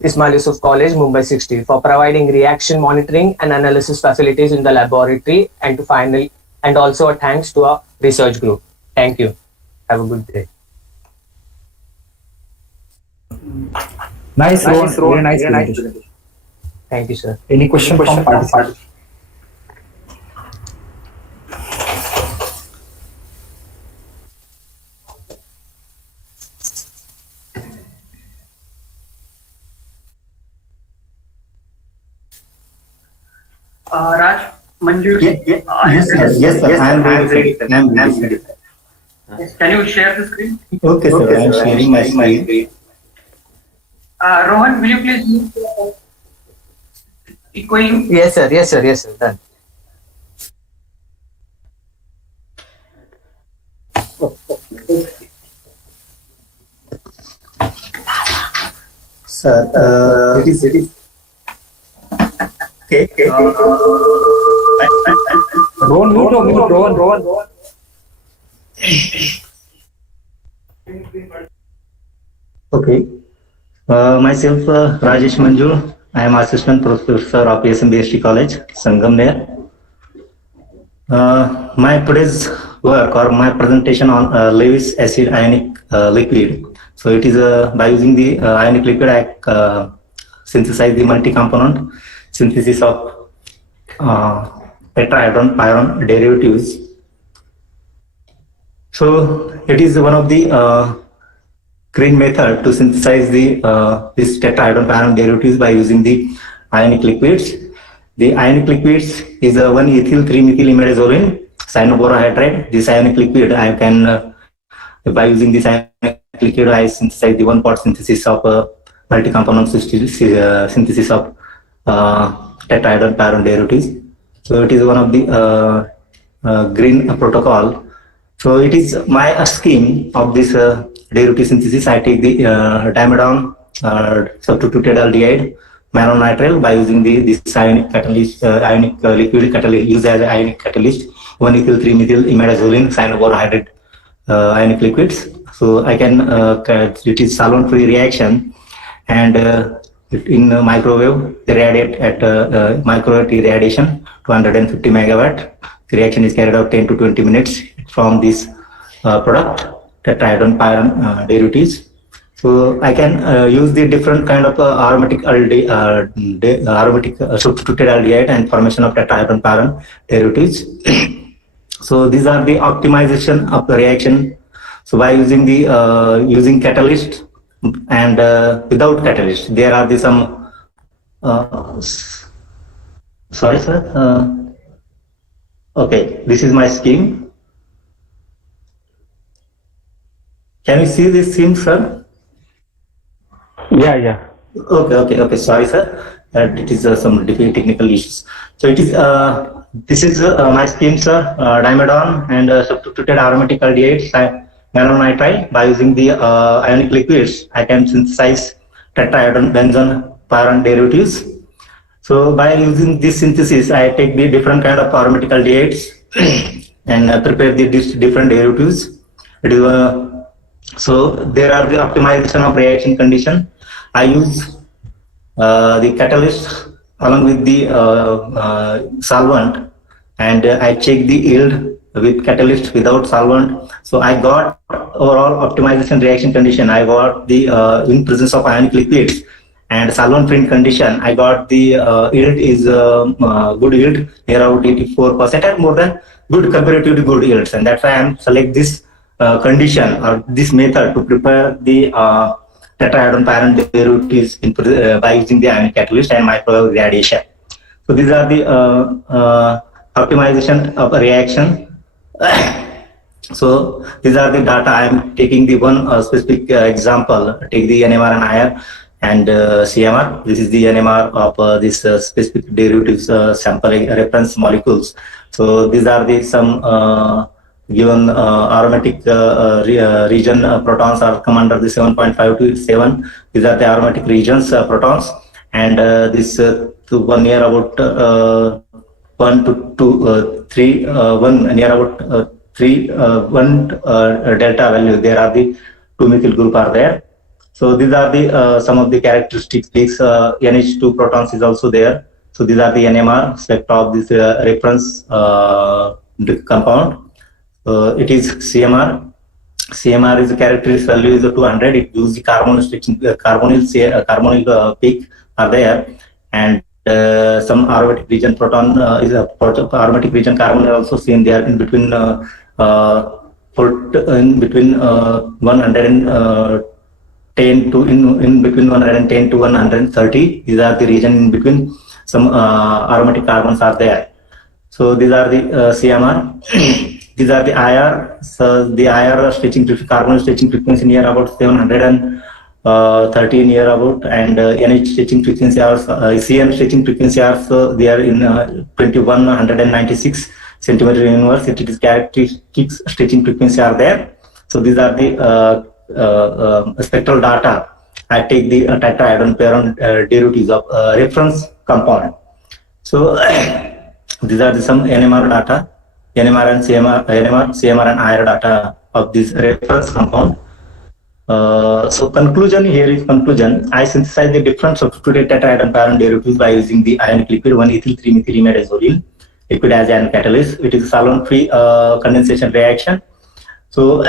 Ismail Yusuf College, Mumbai 60, for providing reaction monitoring and analysis facilities in the laboratory, and also a thanks to our research group. Thank you. Have a good day. Nice, very nice presentation. Thank you, sir. Any question from participants? Raj, Manju, Yes, sir. I am ready. Can you share the screen? Okay, sir. I am sharing my screen. Rohan, will you please use echoing? Yes, sir. Yes, sir. Yes, sir. Done. Sir, it is. Okay. Rowan, mute, Rowan. Okay. Myself, Rajesh Manjul. I am assistant professor of PSM College, Sangamner. My today's work or my presentation on Lewis acid ionic liquid. So it is by using the ionic liquid, I synthesize the multi-component synthesis of tetrahedron pyron derivatives. So it is one of the green method to synthesize the this tetrahedron pyron derivatives by using the ionic liquids. The ionic liquids is 1-ethyl 3-methyl-imidazoline cyanoborohydride. This ionic liquid I can by using this ionic liquid I synthesize the one-part synthesis of multi-component synthesis of tetrahedron pyron derivatives. So it is one of the green protocol. So it is my scheme of this derivative synthesis. I take the dimidone substituted aldehyde malonitrile by using this ionic catalyst, ionic liquid catalyst used as an ionic catalyst, 1-ethyl 3-methyl-imidazoline cyanoborohydride ionic liquids. So I can it is solvent-free reaction, and in microwave they radiate at microwave irradiation 250 megawatt. The reaction is carried out 10 to 20 minutes from this product tetrahedron pyron derivatives. So I can use the different kind of aromatic substituted aldehyde and formation of tetrahedron pyron derivatives. So these are the optimization of the reaction. So by using the using catalyst and without catalyst, there are the some. Sorry, sir. Okay, this is my scheme. Can you see this scheme, sir? Yeah. Okay. Sorry, sir. It is some technical issues. So it is this is my scheme, sir. Dimidone and substituted aromatic aldehydes, malonitrile. By using the ionic liquids, I can synthesize tetrahedron benzene pyron derivatives. So by using this synthesis, I take the different kind of aromatic aldehydes and prepare these different derivatives. It is so there are the optimization of reaction condition. I use the catalyst along with the solvent, and I check the yield with catalyst without solvent. So I got overall optimization reaction condition. I got the in presence of ionic liquids and solvent free condition. I got the yield is good yield, near about 84% and more than good comparatively good yields, and that's why I am select this condition or this method to prepare the tetrahedron pyron derivatives by using the ionic catalyst and microwave radiation. So these are the optimization of a reaction. So these are the data. I am taking the one specific example. Take the NMR and IR and CMR. This is the NMR of this specific derivatives sample reference molecules. So these are the some given aromatic region protons are come under the 7.5 to 7. These are the aromatic regions protons, and this to 1 near about 1 to 2 3 1 near about 3 1 delta value. There are the 2 methyl group are there. So these are the some of the characteristics. NH2 protons is also there. So these are the NMR spectra of this reference compound. It is CMR. CMR is the characteristic value is 200. It gives the carbonyl peak are there, and some aromatic region proton is a aromatic region carbon are also seen there in between in between 110 to in between 110 to 130. These are the region in between some aromatic carbons are there. So these are the CMR. These are the IR. So the IR stretching carbon stretching frequency near about 730 near about, and NH stretching frequency are CM stretching frequency are so they are in 2196 centimeter inverse. It is characteristics stretching frequency are there. So these are the spectral data I take the tetrahedron paron derivatives of reference compound. So these are some NMR data, NMR and CMR and IR data of this reference compound. So conclusion here is conclusion. I synthesize the different substituted tetrahedron paron derivatives by using the ionic liquid 1-ethyl 3-methylimidazolene liquid as an catalyst. It is a solvent-free condensation reaction. So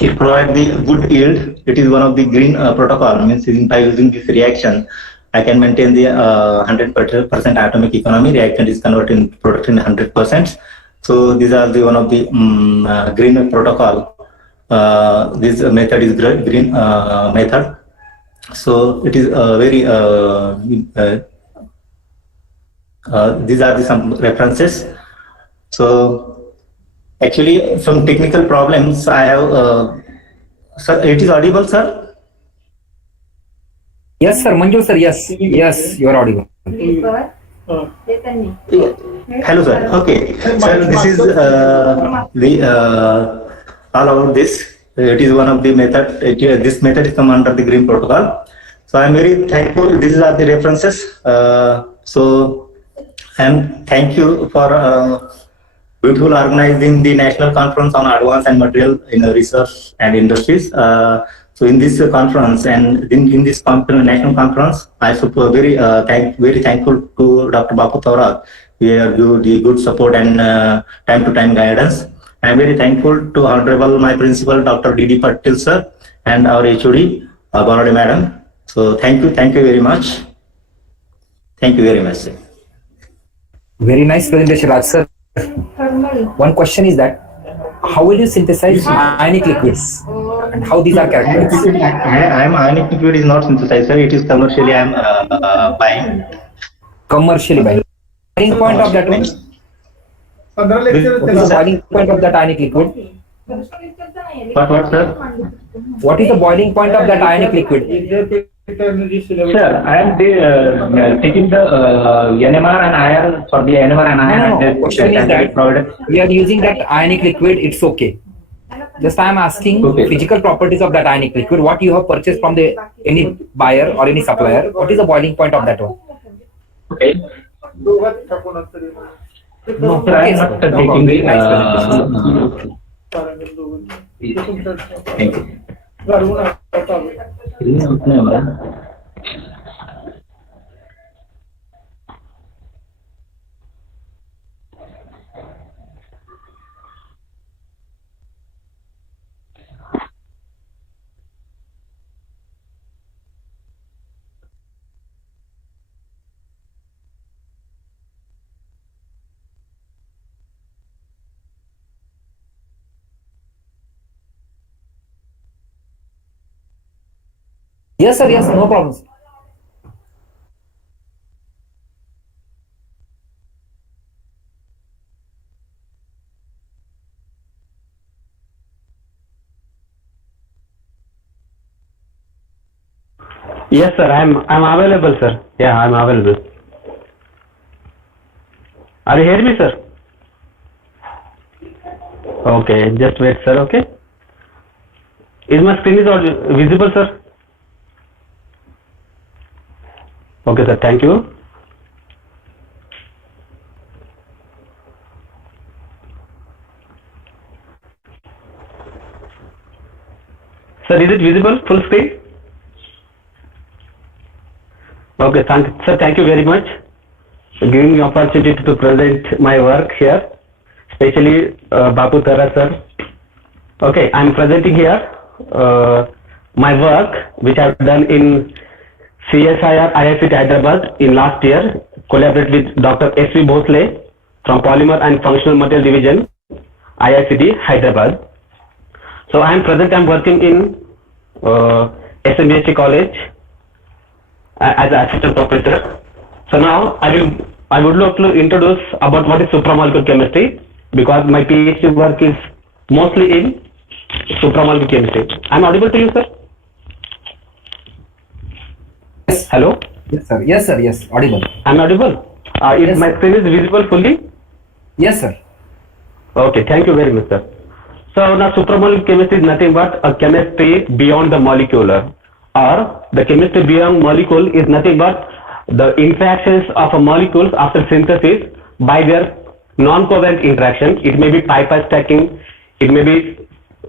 it provides the good yield. It is one of the green protocol. Means by using this reaction, I can maintain the 100% atomic economy. Reactant is converted into product in 100%. So these are the one of the green protocol. This method is green method. So it is very. These are the some references. So actually, some technical problems I have. Sir, it is audible, sir. Yes, sir. Manju, sir. Yes, yes, you are audible. Hello, sir. Okay, sir. This is all about this. It is one of the method. This method is come under the green protocol. So I am very thankful. These are the references. So and thank you for beautiful organizing the national conference on advanced and material in research and industries. So in this conference and in this national conference, I very thankful to Dr. Bapu Thaurat. We have the good support and time to time guidance. I am very thankful to Honorable my principal Dr. D.D. Patil sir and our HOD Barode madam. So thank you very much. Thank you very much, sir. Very nice presentation, Raj sir. One question is that how will you synthesize ionic liquids and how these are characterized? I am ionic liquid is not synthesized, sir. It is commercially I am buying. Commercially buying. Boiling point of that one? What is the boiling point of that ionic liquid? What, sir? What is the boiling point of that ionic liquid? Sir, I am taking the NMR and IR for the NMR and IR. No. Question is that we are using that ionic liquid, it's okay. Just I am asking physical properties of that ionic liquid. What you have purchased from the any buyer or any supplier? What is the boiling point of that one? Okay. No, sir, I am not taking the. Thank you. Yes, sir. Yes, no problems. Yes, sir. I'm available, sir. Yeah, I'm available. Are you hearing me, sir? Okay, just wait, sir. Okay. Is my screen is visible, sir? Okay, sir. Thank you. Sir, is it visible? Full screen? Okay, sir. Thank you very much for giving me opportunity to present my work here, especially Bapu Thaurat, sir. Okay, I'm presenting here my work which I've done in CSIR IICT Hyderabad in last year, collaborated with Dr. S.V. Bhosle from Polymer and Functional Material Division, IICT Hyderabad. So I'm working in SMBSC College as an assistant professor. So now I would like to introduce about what is supramolecular chemistry, because my PhD work is mostly in supramolecular chemistry. I'm audible to you, sir? Yes. Hello? Yes, sir. Yes, sir. Yes, audible. I'm audible? Yes, my screen is visible fully? Yes, sir. Okay, thank you very much, sir. So now supramolecular chemistry is nothing but a chemistry beyond the molecular, or the chemistry beyond molecule is nothing but the interactions of a molecules after synthesis by their non-covalent interaction. It may be pi-pi stacking, it may be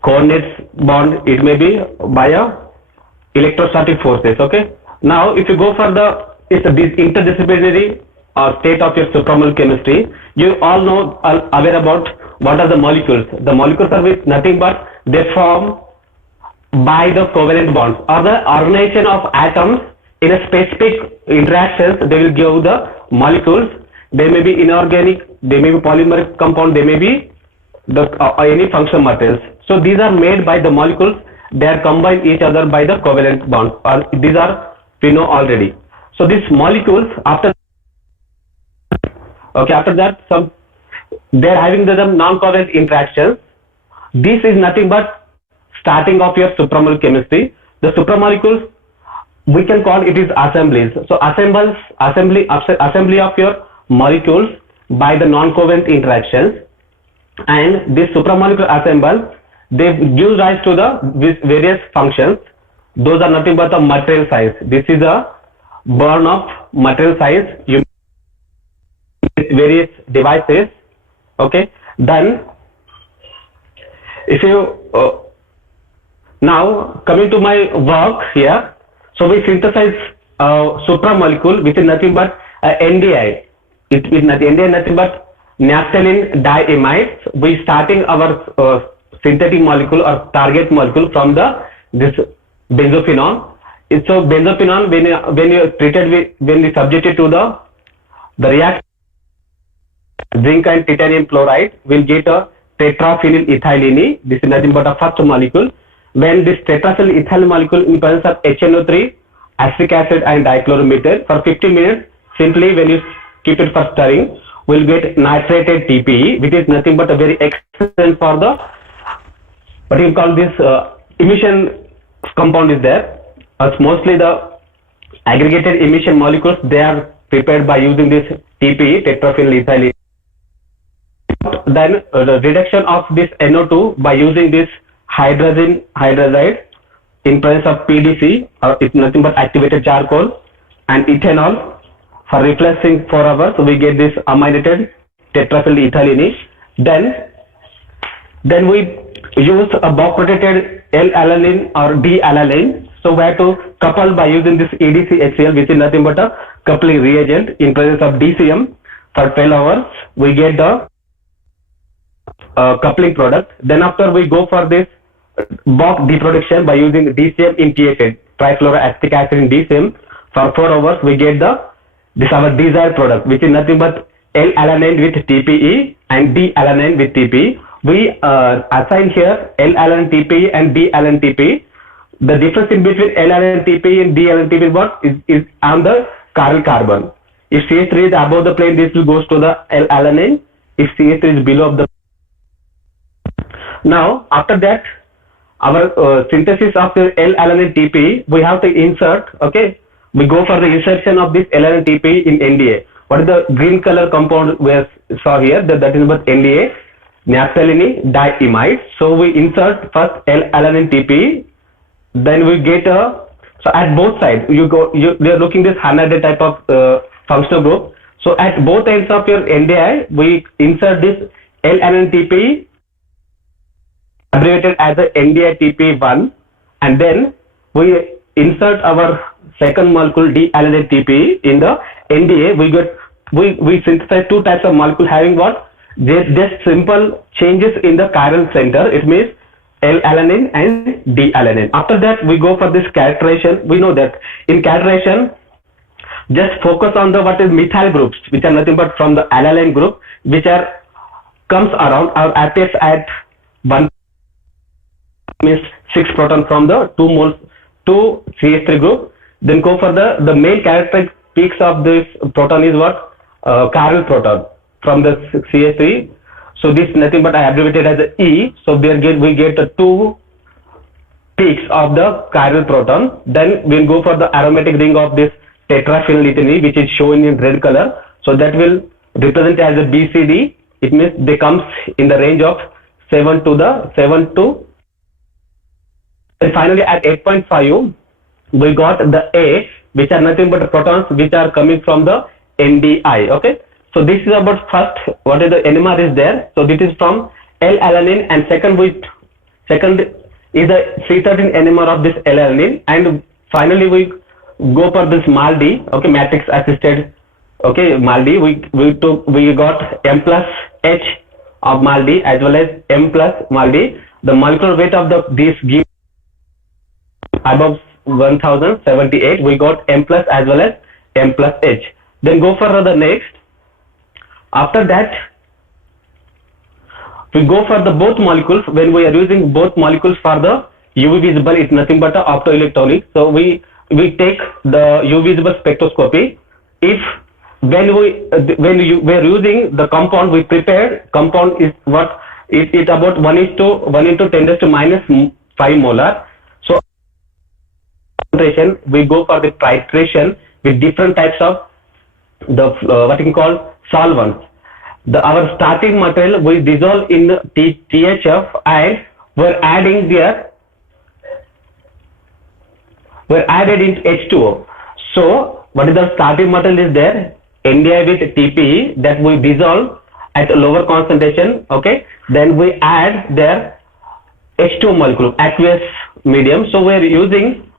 coordinates bond, it may be by a electrostatic forces. Okay. Now, if you go for this interdisciplinary state of your supramolecular chemistry, you all know aware about what are the molecules. The molecules are with nothing but they form by the covalent bonds or the organization of atoms in a specific interactions. They will give the molecules. They may be inorganic, they may be polymeric compound, they may be any functional materials. So these are made by the molecules. They are combined each other by the covalent bonds. Or these are we know already. So these molecules after that they are having the non-covalent interactions. This is nothing but starting of your supramolecular chemistry. The supramolecules we can call it is assemblies. So assembly of your molecules by the non-covalent interactions, and this supramolecular assemble they give rise to the various functions. Those are nothing but the material size. This is a burn of material size. You various devices. Okay. Then if you now coming to my work here, so we synthesize supramolecule which is nothing but NDI. It is nothing but naphthalene diamides. We starting our synthetic molecule or target molecule from this benzophenone. So benzophenone when you treated with, when you subjected to the reaction zinc and titanium chloride, will get a tetraphenyl This is nothing but a first molecule. When this tetraphenyl ethyl molecule in presence of HNO3, acetic acid and dichloromethyl for 15 minutes, simply when you keep it for stirring, will get nitrated TPE, which is nothing but a very excellent for the what you call this emission compound is there. Mostly the aggregated emission molecules, they are prepared by using this TPE, tetraphenyl ethyl. Then the reduction of this NO2 by using this hydrogen hydrazide in presence of PDC, or it's nothing but activated charcoal, and ethanol. For replacing 4 hours, so we get this aminated tetraphenyl ethylene. Then we use a Bock-rotated L-alanine or D-alanine. So we have to couple by using this EDC-HCl, which is nothing but a coupling reagent in presence of DCM. For 12 hours, we get the coupling product. Then after we go for this Bock deproduction by using DCM in TFA, trifluoroacetic acid in DCM. For 4 hours, we get this our desired product, which is nothing but L-alanine with TPE and D-alanine with TPE. We assign here L-alanine TPE and D-alanine TPE. The difference in between L-alanine TPE and D-alanine TPE is what is on the chiral carbon. If CH3 is above the plane, this will goes to the L-alanine. If CH3 is below the. Now after that, our synthesis of the L-alanine TPE, we have to insert. Okay, we go for the insertion of this L-alanine TPE in NDA. What is the green color compound we saw here? That is about NDA, naphthalene diamide. So we insert first L-alanine TPE, then we get so at both sides they are looking this Hanade type of functional group. So at both ends of your NDI, we insert this L-alanine TPE, abbreviated as the NDI TPE1, and then we insert our second molecule D-alanine TPE in the NDA. We synthesize 2 types of molecule having what? Just simple changes in the chiral center. It means L-alanine and D-alanine. After that, we go for this characterization. We know that in characterization, just focus on the what is methyl groups, which are nothing but from the alanine group, which comes around or appears at 1 means 6 proton from the 2 moles 2 CH3 group. Then go for the main characteristics of this proton is what? Chiral proton from the CH3. So this is nothing but I abbreviated as E. So there we get the 2 peaks of the chiral proton. Then we'll go for the aromatic ring of this tetraphenyl, which is shown in red color. So that will represent as a BCD. It means they comes in the range of 7 to, and finally at 8.5 we got the A, which are nothing but protons which are coming from the NDI. Okay, so this is about first what is the NMR is there. So this is from L-alanine, and second is the 313 NMR of this L-alanine, and finally we go for this MALDI. Okay, matrix assisted. Okay, MALDI, we got M plus H of MALDI as well as M plus MALDI. The molecular weight of this give above 1078. We got M plus as well as M plus H. Then go for the next. After that, we go for the both molecules. When we are using both molecules for the UV visible, it's nothing but a optoelectronic. So we take the UV visible spectroscopy. If when we are using the compound, we prepared compound is what it about 1:10⁻⁻5 molar. So concentration, we go for the titration with different types of the what you call solvents. Our starting material we dissolve in THF, and we're added in H2O. So what is the starting material is there? NDI with TPE that we dissolve at a lower concentration. Okay, then we add their H2O molecule, aqueous medium. So we are using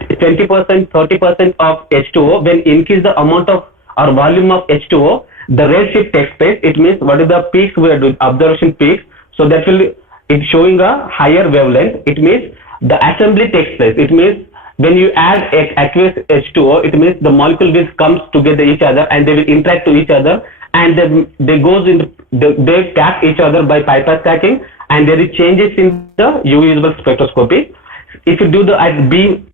20%, 30% of H2O. When increase the amount of or volume of H2O, the redshift takes place. It means what is the peaks we are doing, observation peaks. So that will it's showing a higher wavelength. It means the assembly takes place. It means when you add aqueous H2O, it means the molecule will comes together each other and they will interact to each other, and then they cap each other by bypass stacking, and there is changes in the UV visible spectroscopy. If you do the at B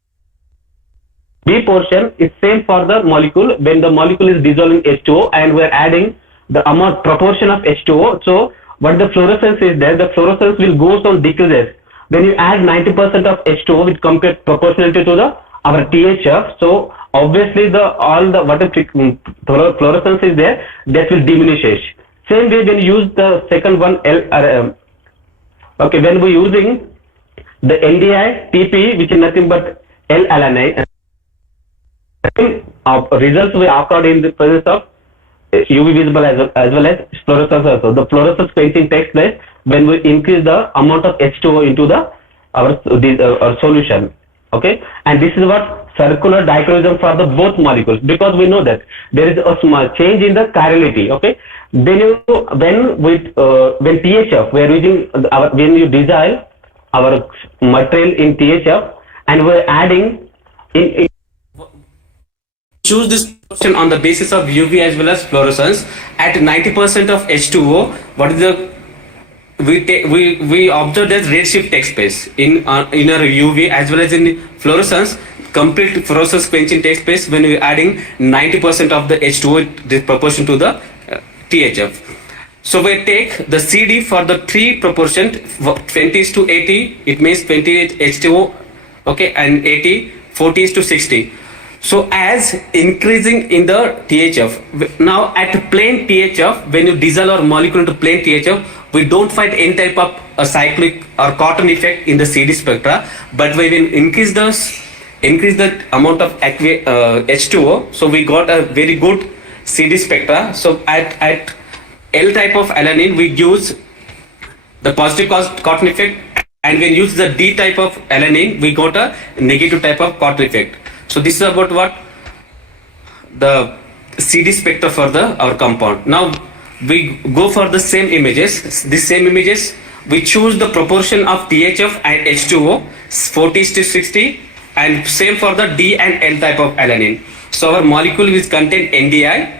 portion, it's same for the molecule. When the molecule is dissolving H2O and we're adding the amount proportion of H2O, so what the fluorescence is there, the fluorescence will go on decreases. When you add 90% of H2O with compared proportionality to our THF, so obviously all the what fluorescence is there, that will diminish. Same way when you use the second one okay, when we using the NDI TP, which is nothing but L-alanine, results we occurred in the presence of UV visible as well as fluorescence also. The fluorescence quenching takes place when we increase the amount of H2O into our solution. Okay, and this is what circular dichroism for the both molecules, because we know that there is a small change in the chirality. Okay, then when THF we are using when you dissolve our material in THF and we are adding choose this question on the basis of UV as well as fluorescence. At 90% of H2O, what is the we observe that redshift takes place in our UV as well as in fluorescence. Complete fluorescence quenching takes place when we are adding 90% of the H2O in proportion to the THF. So we take the CD for the 3 proportion 20:80. It means 28 H2O, okay, and 80 40:60. So as increasing in the THF, now at plain THF, when you dissolve our molecule into plain THF, we don't find any type of a cyclic or Cartan effect in the CD spectra. But when we increase the amount of H2O, so we got a very good CD spectra. So at L type of alanine, we use the positive Cartan effect, and when we use the D type of alanine, we got a negative type of Cartan effect. So this is about what the CD spectra for our compound. Now we go for the same images. These same images, we choose the proportion of THF and H2O 40:60, and same for the D and L type of alanine. So our molecule which contain NDI,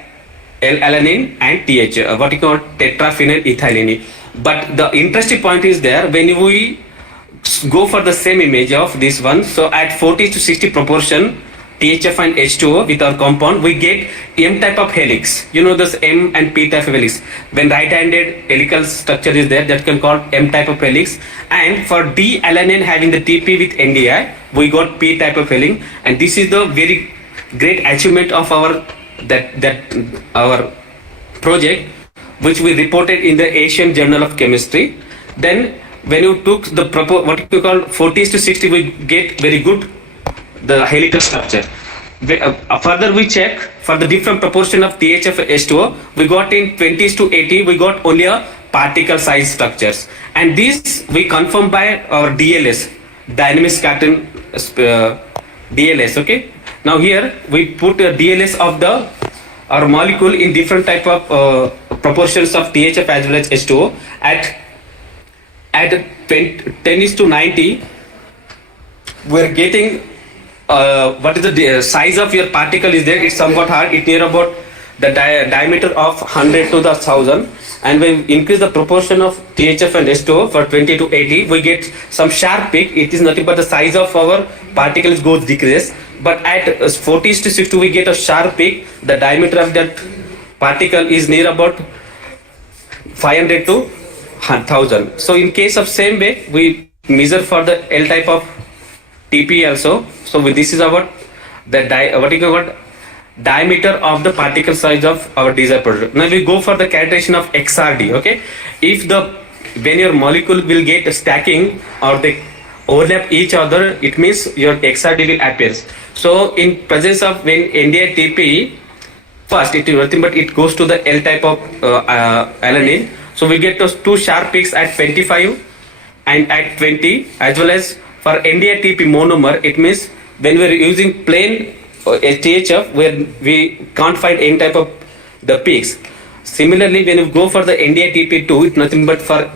L-alanine and TH, what you call tetraphenyl ethylene. But the interesting point is there, when we go for the same image of this one, so at 40:60 proportion THF and H2O with our compound, we get M type of helix. You know this M and P type of helix. When right-handed helical structure is there, that can call M type of helix. And for D-alanine having the TP with NDI, we got P type of helix. And this is the very great achievement of our project, which we reported in the Asian Journal of Chemistry. Then when you took the what you call 40:60, we get very good the helical structure. Further we check for the different proportion of THF H2O, we got in 20:80, we got only a particle size structures, and this we confirm by our DLS, dynamic scattering DLS. Okay, now here we put a DLS of the our molecule in different type of proportions of THF as well as H2O at 10:90. We're getting what is the size of your particle is there. It's somewhat hard. It's near about the diameter of 100 to the 1000, and when we increase the proportion of THF and H2O for 20:80, we get some sharp peak. It is nothing but the size of our particles goes decreases, but at 40:60 we get a sharp peak. The diameter of that particle is near about 500 to 1000. So in case of same way, we measure for the L type of TP also. So this is about the diameter of the particle size of our desired product. Now we go for the characterization of XRD. Okay, if when your molecule will get stacking or they overlap each other, it means your XRD will appear. So in presence of when NDI-TP, first it is nothing but it goes to the L type of alanine. So we get those two sharp peaks at 25 and at 20, as well as for NDI-TP monomer, it means when we are using plain THF, where we can't find any type of the peaks. Similarly, when you go for the NDI-TP2, it's nothing but for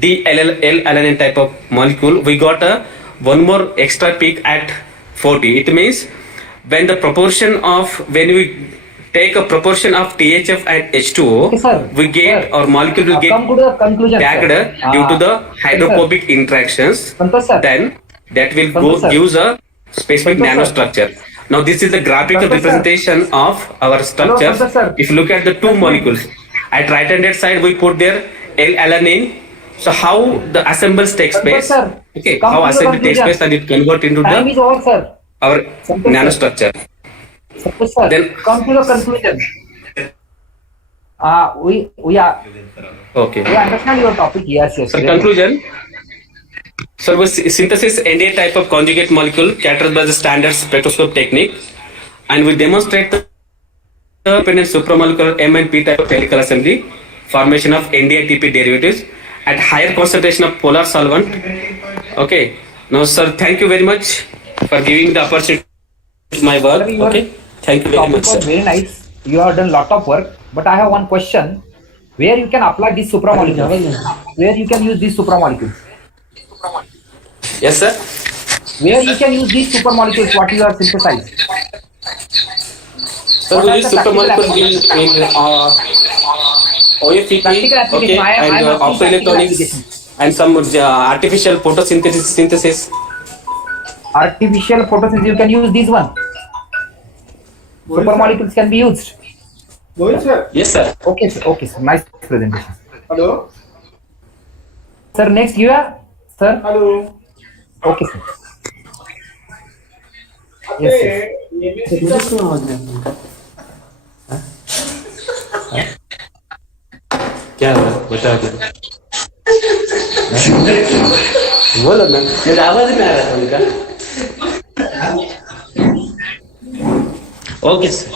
D-L-alanine type of molecule, we got one more extra peak at 40. It means when the proportion of, when we take a proportion of THF and H2O, okay, we get, our molecule will get tagged due to the hydrophobic interactions. Then that will gives a specific nanostructure. Now this is the graphical representation of our structures. If you look at the two molecules, at right handed side we put there L-alanine. So how the assembles takes place? Okay, how assembly takes place and it convert into the our nanostructure. Then come to the conclusion. We are okay. We understand your topic. Yes. So conclusion. So we synthesis NDA type of conjugate molecule characterized by the standard spectroscope technique, and we demonstrate the independent supramolecular M and P type of helical assembly, formation of NDI-TP derivatives at higher concentration of polar solvent. Okay. Now, sir, thank you very much for giving the opportunity to my work. Okay. Thank you very much, sir. Very nice. You have done lot of work, but I have one question: where you can apply these supramolecules? Where you can use these supramolecules? Yes, sir. Where you can use these supermolecules, what you have synthesized? So we use supermolecules in OFEP, okay, and optoelectronics, and some artificial photosynthesis. Artificial photosynthesis, you can use these one. Supermolecules can be used. Yes, sir. Okay, sir. Okay, sir. Nice presentation. Hello. Sir, next you are. Sir. Hello. Okay, sir. Yes, क्या हुआ बता दो बोलो ना मेरा आवाज नहीं आ रहा था उनका okay sir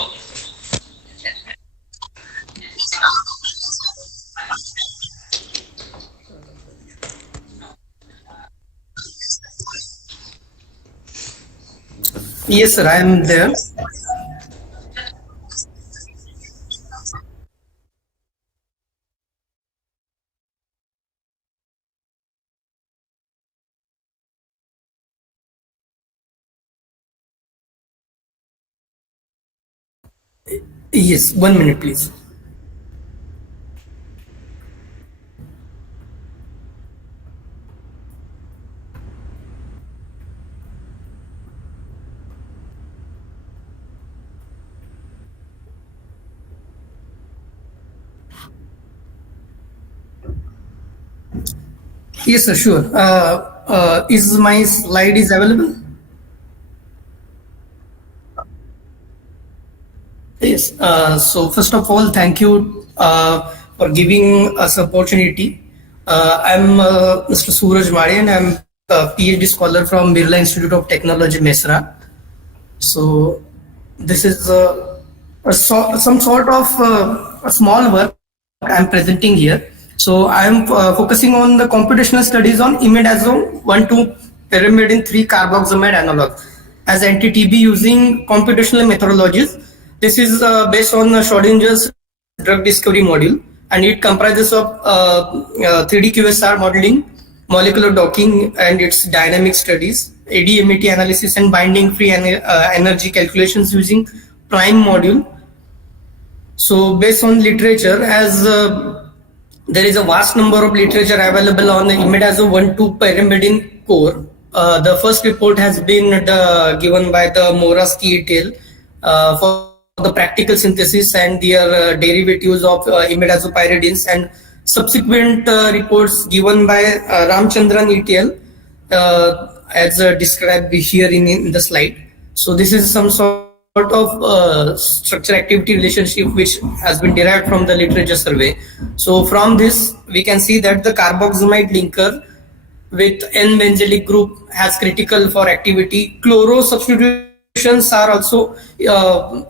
Yes, sir, I am there. Yes, 1 minute, please. Yes, sir, sure. Is my slide is available? Yes. So first of all, thank you for giving us opportunity I'm Mr. Suraj Madi, and I'm a PhD scholar from Birla Institute of Technology, Mesra. So this is some sort of a small work I'm presenting here. So I'm focusing on the computational studies on imidazole 1,2 pyrimidine 3 carboxamide analog as anti-TB using computational methodologies. This is based on Schrödinger's drug discovery module, and it comprises of 3D QSR modeling, molecular docking and its dynamic studies, AD-MET analysis and binding free energy calculations using prime module. So based on literature, as there is a vast number of literature available on the imidazole 1,2 pyrimidine core. The first report has been given by the Moravsky et al. For the practical synthesis and their derivatives of imidazopyridines, and subsequent reports given by Ramchandran et al. As described here in the slide. So this is some sort of structure activity relationship which has been derived from the literature survey. So from this we can see that the carboxamide linker with N-benzylic group has critical for activity. Chloro substitutions are also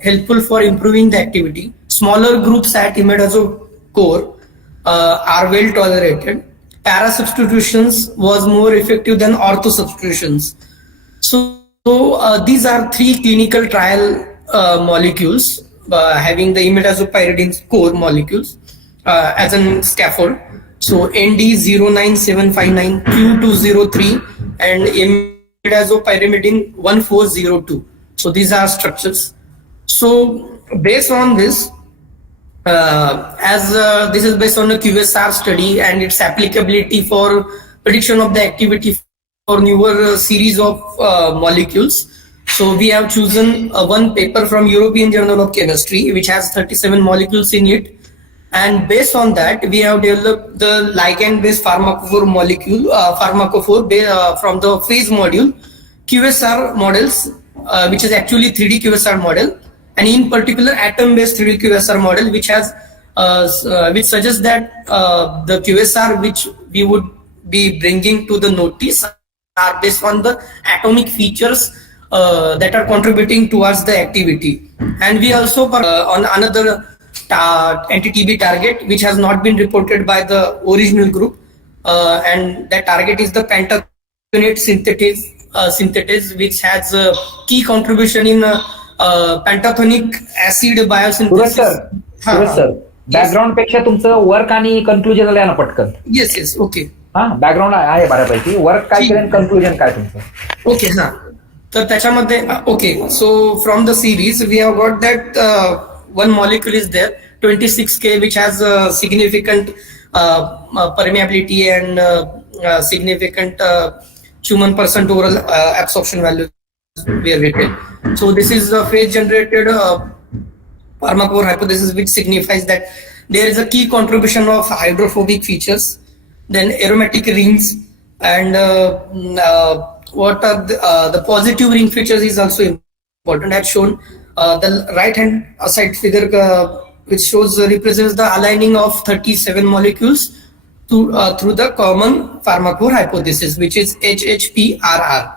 helpful for improving the activity. Smaller groups at imidazole core are well tolerated. Para substitutions was more effective than ortho substitutions. So these are 3 clinical trial molecules having the imidazopyridine core molecules as a scaffold. So ND09759 Q203 and imidazopyrimidine 1402. So these are structures. So based on this, this is based on a QSR study and its applicability for prediction of the activity for newer series of molecules. So we have chosen one paper from European Journal of Chemistry which has 37 molecules in it, and based on that we have developed the ligand based pharmacophore molecule from the phase module QSR models, which is actually 3D QSR model, and in particular atom based 3D QSR model which has which suggests that the QSR which we would be bringing to the notice are based on the atomic features that are contributing towards the activity. And we also on another anti-TB target which has not been reported by the original group, and that target is the pentathionate synthetase, which has a key contribution in pentathonic acid biosynthesis. Suresh sir, background पेक्षा तुमचं work आणि conclusion आलं ना पटकन. Yes yes okay. हा background आहे बऱ्यापैकी. Work काय केलं, कन्क्लुजन काय तुमचं? ओके हा. तर त्याच्यामध्ये okay, so from the series we have got that one molecule is there 26K which has significant permeability and significant human percent oral absorption value we have written. So this is a phase generated pharmacophore hypothesis which signifies that there is a key contribution of hydrophobic features, then aromatic rings, and what are the positive ring features is also important. I have shown the right hand side figure which shows represents the aligning of 37 molecules through the common pharmacophore hypothesis, which is HHPRR.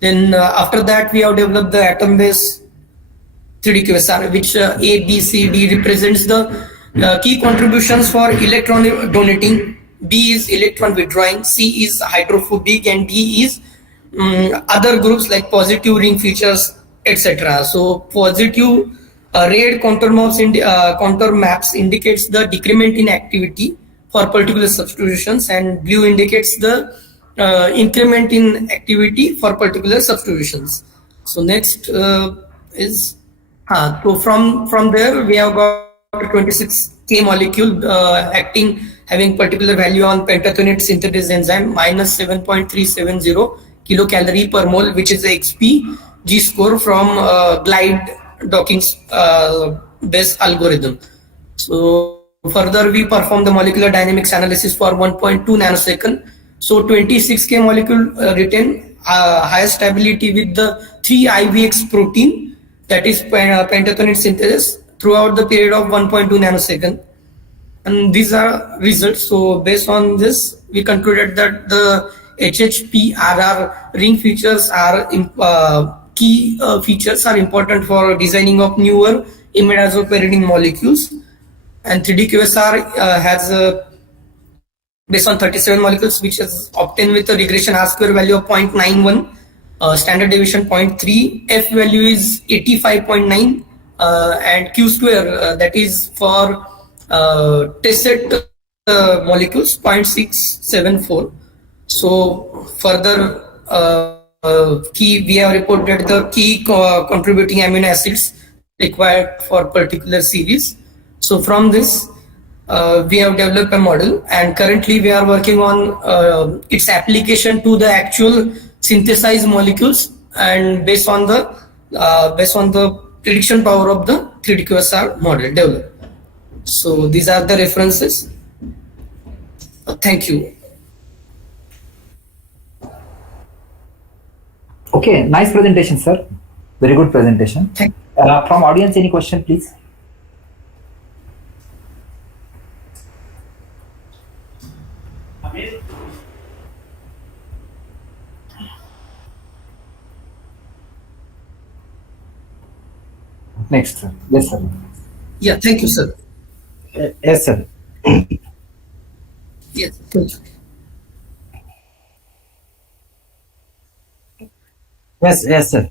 Then after that we have developed the atom based 3D QSR, which A, B, C, D represents the key contributions for electron donating, B is electron withdrawing, C is hydrophobic, and D is other groups like positive ring features, etc. So positive red contour maps indicates the decrement in activity for particular substitutions, and blue indicates the increment in activity for particular substitutions. So next is so from there we have got 26K molecule acting having particular value on pentathionate synthetase enzyme minus 7.370 kilocalorie per mole, which is the XP G score from glide docking based algorithm. So further we perform the molecular dynamics analysis for 1.2 nanosecond. So 26K molecule retain higher stability with the 3-IVX protein, that is pentathionate synthesis, throughout the period of 1.2 nanosecond. and these are results. So based on this, we concluded that the HHPRR ring features are key features are important for designing of newer imidazopyridine molecules, and 3D-QSR has based on 37 molecules, which is obtained with a regression R-square value of 0.91, standard deviation 0.3, F value is 85.9, and Q square that is for test set molecules 0.674. So further key, we have reported the key contributing amino acids required for particular series. So from this, we have developed a model, and currently we are working on its application to the actual synthesized molecules, and based on the prediction power of the 3D-QSR model developed. So these are the references. Thank you. Okay, nice presentation, sir. Very good presentation. From audience, any question, please? Next, sir. Yes, sir. Yeah, thank you, sir. Yes, sir. Yes, thank you. Yes, sir.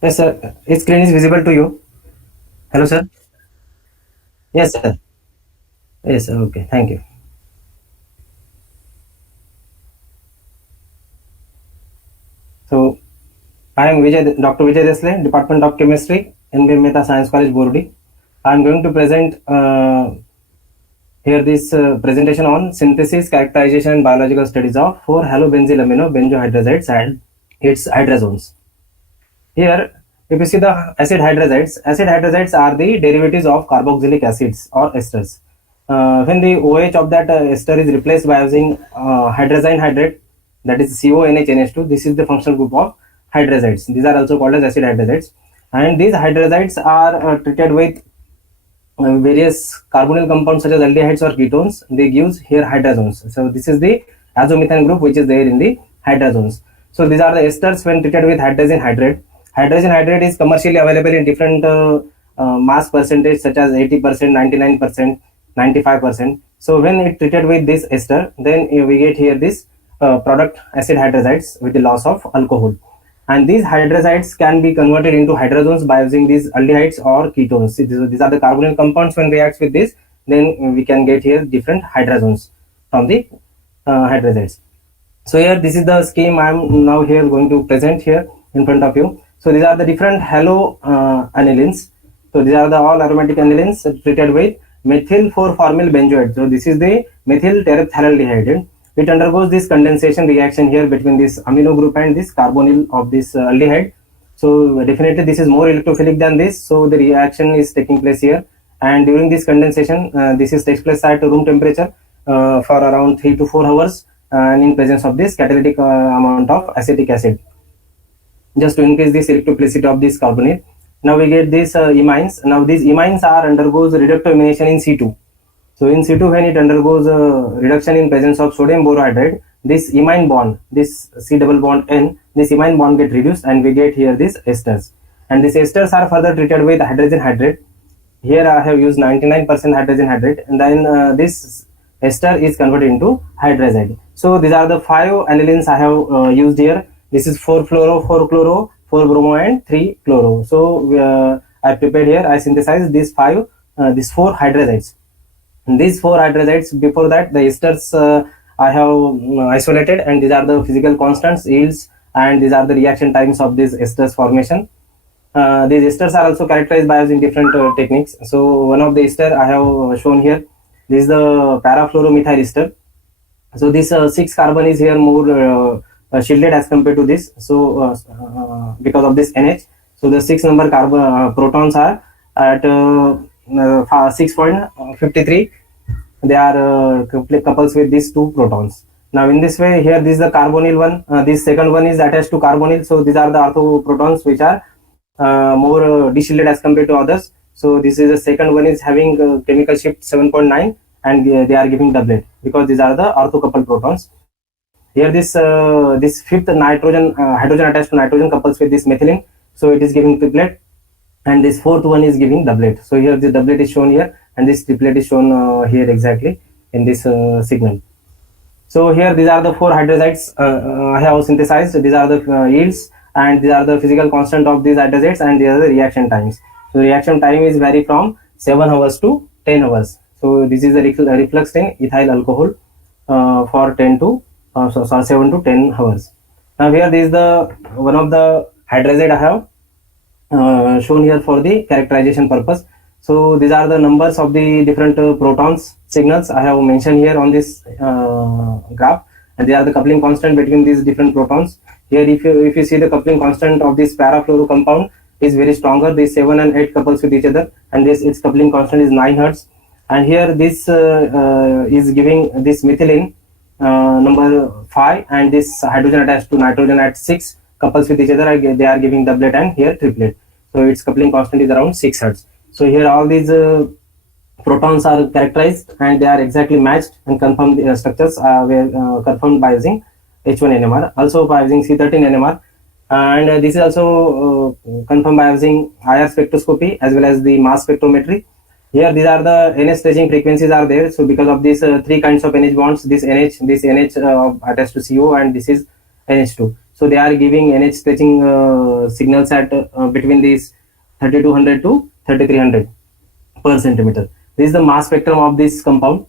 Yes, sir. His screen is visible to you. Hello, sir. Yes, sir. Yes, sir. Okay. Thank you. So, I am Dr. Vijay Desle, Department of Chemistry, NB Mehta Science College, Borodi. I am going to present here this presentation on synthesis, characterization, and biological studies of 4-halobenzylamino benzohydrazides and its hydrazones. Here, if you see the acid hydrazides are the derivatives of carboxylic acids or esters. When the OH of that ester is replaced by using hydrazine hydrate, that is CONH-NH2, this is the functional group of hydrazides. These are also called as acid hydrazides, and these hydrazides are treated with various carbonyl compounds such as aldehydes or ketones. They give here hydrazones. So this is the azomethane group which is there in the hydrazones. So these are the esters when treated with hydrazine hydrate. Hydrazine hydrate is commercially available in different mass percentage such as 80%, 99%, 95%. So when it treated with this ester, then we get here this product acid hydrazides with the loss of alcohol. And these hydrazides can be converted into hydrazones by using these aldehydes or ketones. See, these are the carbonyl compounds. When reacts with this, then we can get here different hydrazones from the hydrazides. So here, this is the scheme I am now here going to present here in front of you. So these are the different halo anilines. So these are the all aromatic anilines treated with methyl 4-formyl benzoate. So this is the methyl terephthalaldehyde. It undergoes this condensation reaction here between this amino group and this carbonyl of this aldehyde. So definitely this is more electrophilic than this. So the reaction is taking place here, and during this condensation, takes place at room temperature for around 3 to 4 hours, and in presence of this catalytic amount of acetic acid, just to increase this electrophilicity of this carbonyl. Now we get these imines. Now these imines are undergoes reductoamination in situ. So in situ, when it undergoes reduction in presence of sodium borohydride, this imine bond, this C double bond N, this imine bond get reduced, and we get here these esters. And these esters are further treated with hydrazine hydrate. Here I have used 99% hydrazine hydrate, and then this ester is converted into hydrazide. So these are the 5 anilines I have used here. This is 4-fluoro, 4-chloro, 4-bromo, and 3-chloro. So I prepared here, I synthesized these 4 hydrazides. And these 4 hydrazides, before that the esters I have isolated, and these are the physical constants, yields, and these are the reaction times of these esters formation. These esters are also characterized by using different techniques. So one of the ester I have shown here, this is the parafluoromethyl ester. So this 6 carbon is here more shielded as compared to this. So because of this NH, so the 6 number carbon protons are at 6.53. They are couples with these 2 protons. Now in this way, here this is the carbonyl one. This second one is attached to carbonyl. So these are the orthoprotons which are more deshielded as compared to others. So this is the second one is having chemical shift 7.9, and they are giving doublet because these are the orthocoupled protons. Here this fifth hydrogen attached to nitrogen couples with this methylene, so it is giving triplet, and this fourth one is giving doublet. So here the doublet is shown here, and this triplet is shown here exactly in this signal. So here these are the 4 hydroxides I have synthesized. These are the yields, and these are the physical constant of these hydroxides, and these are the reaction times. So reaction time is vary from 7 hours to 10 hours. So this is the reflux in ethyl alcohol for 7 to 10 hours. Now here this is the one of the hydrazide I have shown here for the characterization purpose. So these are the numbers of the different protons signals I have mentioned here on this graph, and they are the coupling constant between these different protons. Here if you see the coupling constant of this parafluoro compound is very stronger. These 7 and 8 couples with each other, and its coupling constant is 9 Hertz. And here this is giving this methylene number 5, and this hydrogen attached to nitrogen at 6 couples with each other. They are giving doublet and here triplet. So its coupling constant is around 6 Hertz. So here all these protons are characterized, and they are exactly matched, and confirmed structures were confirmed by using H1 NMR, also by using C13 NMR, and this is also confirmed by using IR spectroscopy as well as the mass spectrometry. Here these are the NH stretching frequencies are there. So because of these 3 kinds of NH bonds, this NH attached to CO, and this is NH2. So they are giving NH stretching signals at between these 3200 to 3300 per centimeter. This is the mass spectrum of this compound.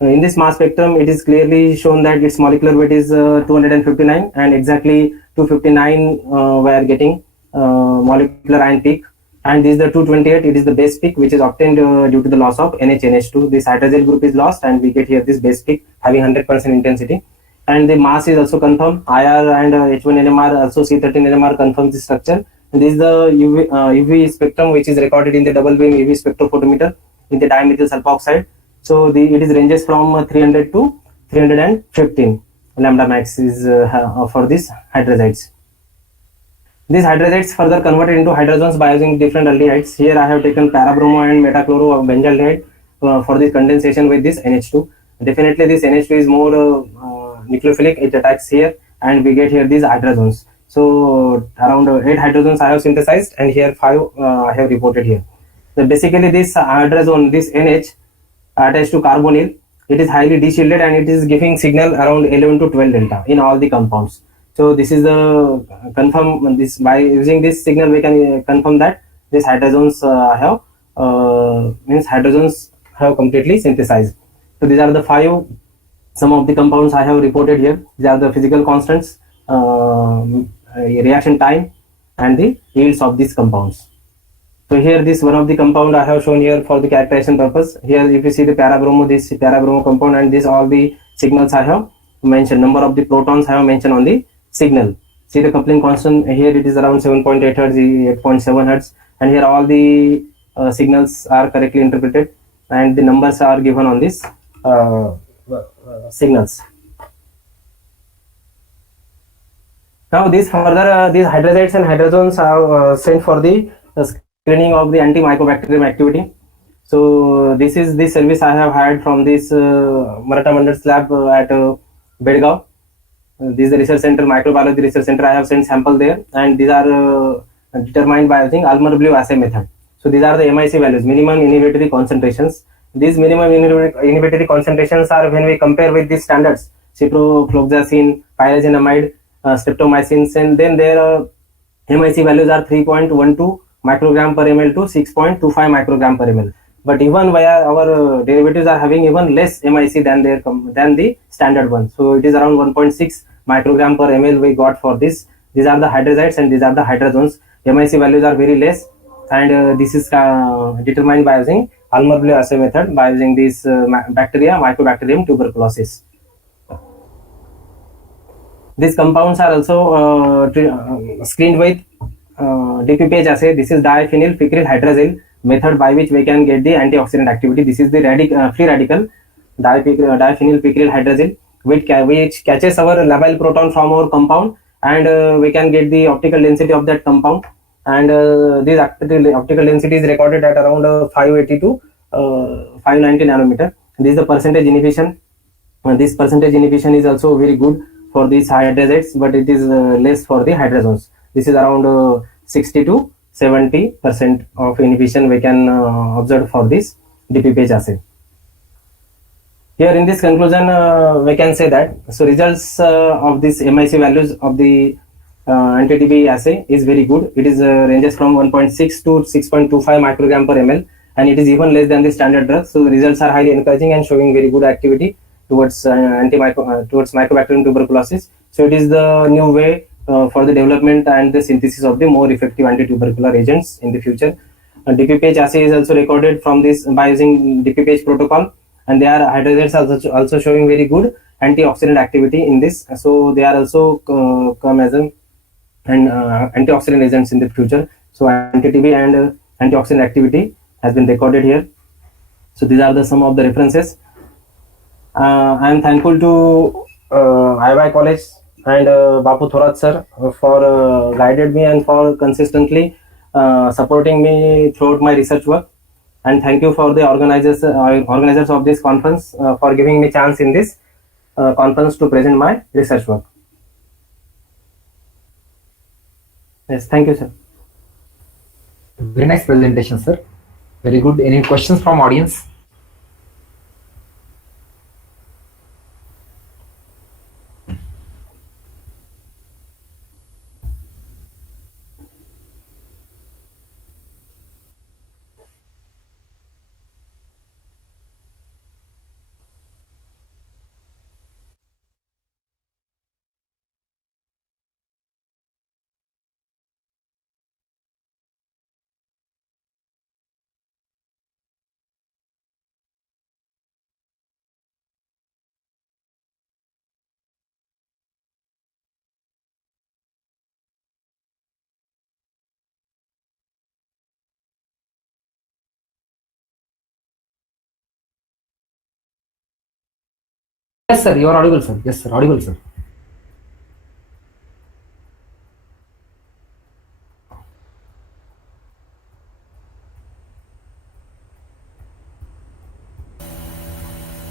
In this mass spectrum, it is clearly shown that its molecular weight is 259, and exactly 259 we are getting molecular ion peak, and this is the 228. It is the base peak which is obtained due to the loss of NH2. This hydrogen group is lost, and we get here this base peak having 100% intensity, and the mass is also confirmed. IR and H1 NMR, also C13 NMR confirms the structure. And this is the UV spectrum which is recorded in the double beam UV spectrophotometer in the dimethyl sulfoxide. So it is ranges from 300 to 315 lambda max is for these hydroxides. These hydroxides further converted into hydrogens by using different aldehydes. Here I have taken parabromo and metachlorobenzyaldehyde for this condensation with this NH2. Definitely this NH2 is more nucleophilic. It attacks here, and we get here these hydrogens. So around 8 hydrogens I have synthesized, and here 5 I have reported here. So basically this hydrazone, this NH attached to carbonyl, it is highly deshielded, and it is giving signal around 11 to 12 delta in all the compounds. So this is the confirm this by using this signal we can confirm that this hydrogens hydrogens have completely synthesized. So these are the 5 some of the compounds I have reported here. These are the physical constants, reaction time, and the yields of these compounds. So here this one of the compound I have shown here for the characterization purpose. Here if you see the parabromo, this parabromo compound, and this all the signals I have mentioned, number of the protons I have mentioned on the signal. See the coupling constant here, it is around 7.8 Hertz, 8.7 Hertz, and here all the signals are correctly interpreted, and the numbers are given on this signals. Now these further these hydroxides and hydrogens are sent for the screening of the antimicrobacterium activity. So this is the service I have had from this Maratha Mandar's lab at Bedgaon. This is the research center, microbiology research center. I have sent sample there, and these are determined by using Almer-Blue assay method. So these are the MIC values, minimum inhibitory concentrations. These minimum inhibitory concentrations are when we compare with these standards, ciprofloxacin, pyrazinamide, streptomycin, and then their MIC values are 3.12 microgram per ml to 6.25 microgram per ml. But even via our derivatives are having even less MIC than the standard one. So it is around 1.6 microgram per ml we got for this. These are the hydroxides and these are the hydrogens. MIC values are very less, and this is determined by using Almer-Blue assay method by using this bacteria, Mycobacterium tuberculosis. These compounds are also screened with DPPH assay. This is diphenyl picril hydrazine method by which we can get the antioxidant activity. This is the free radical diphenyl picril hydrazine. which catches our labile proton from our compound, and we can get the optical density of that compound. And this optical density is recorded at around 580 to 590 nanometer. This is the percentage inhibition. This percentage inhibition is also very good for these hydrazides, but it is less for the hydrazones. This is around 60 to 70% of inhibition we can observe for this DPPH assay. Here in this conclusion, we can say that results of this MIC values of the anti-TB assay is very good. It is ranges from 1.6 to 6.25 microgram per ml, and it is even less than the standard drug. So the results are highly encouraging and showing very good activity towards towards Mycobacterium tuberculosis. So it is the new way for the development and the synthesis of the more effective anti-tubercular agents in the future. DPPH assay is also recorded from this by using DPPH protocol, and their hydrazides are also showing very good antioxidant activity in this. So they are also come as an antioxidant agents in the future. So anti-TB and antioxidant activity has been recorded here. So these are the some of the references. I am thankful to IY College and Bapu Thorat sir for guided me and for consistently supporting me throughout my research work. And thank you for the organizers of this conference for giving me chance in this conference to present my research work. Yes, thank you, sir. Very nice presentation, sir. Very good. Any questions from audience? Yes, sir. You are audible, sir. Yes, sir. Audible, sir.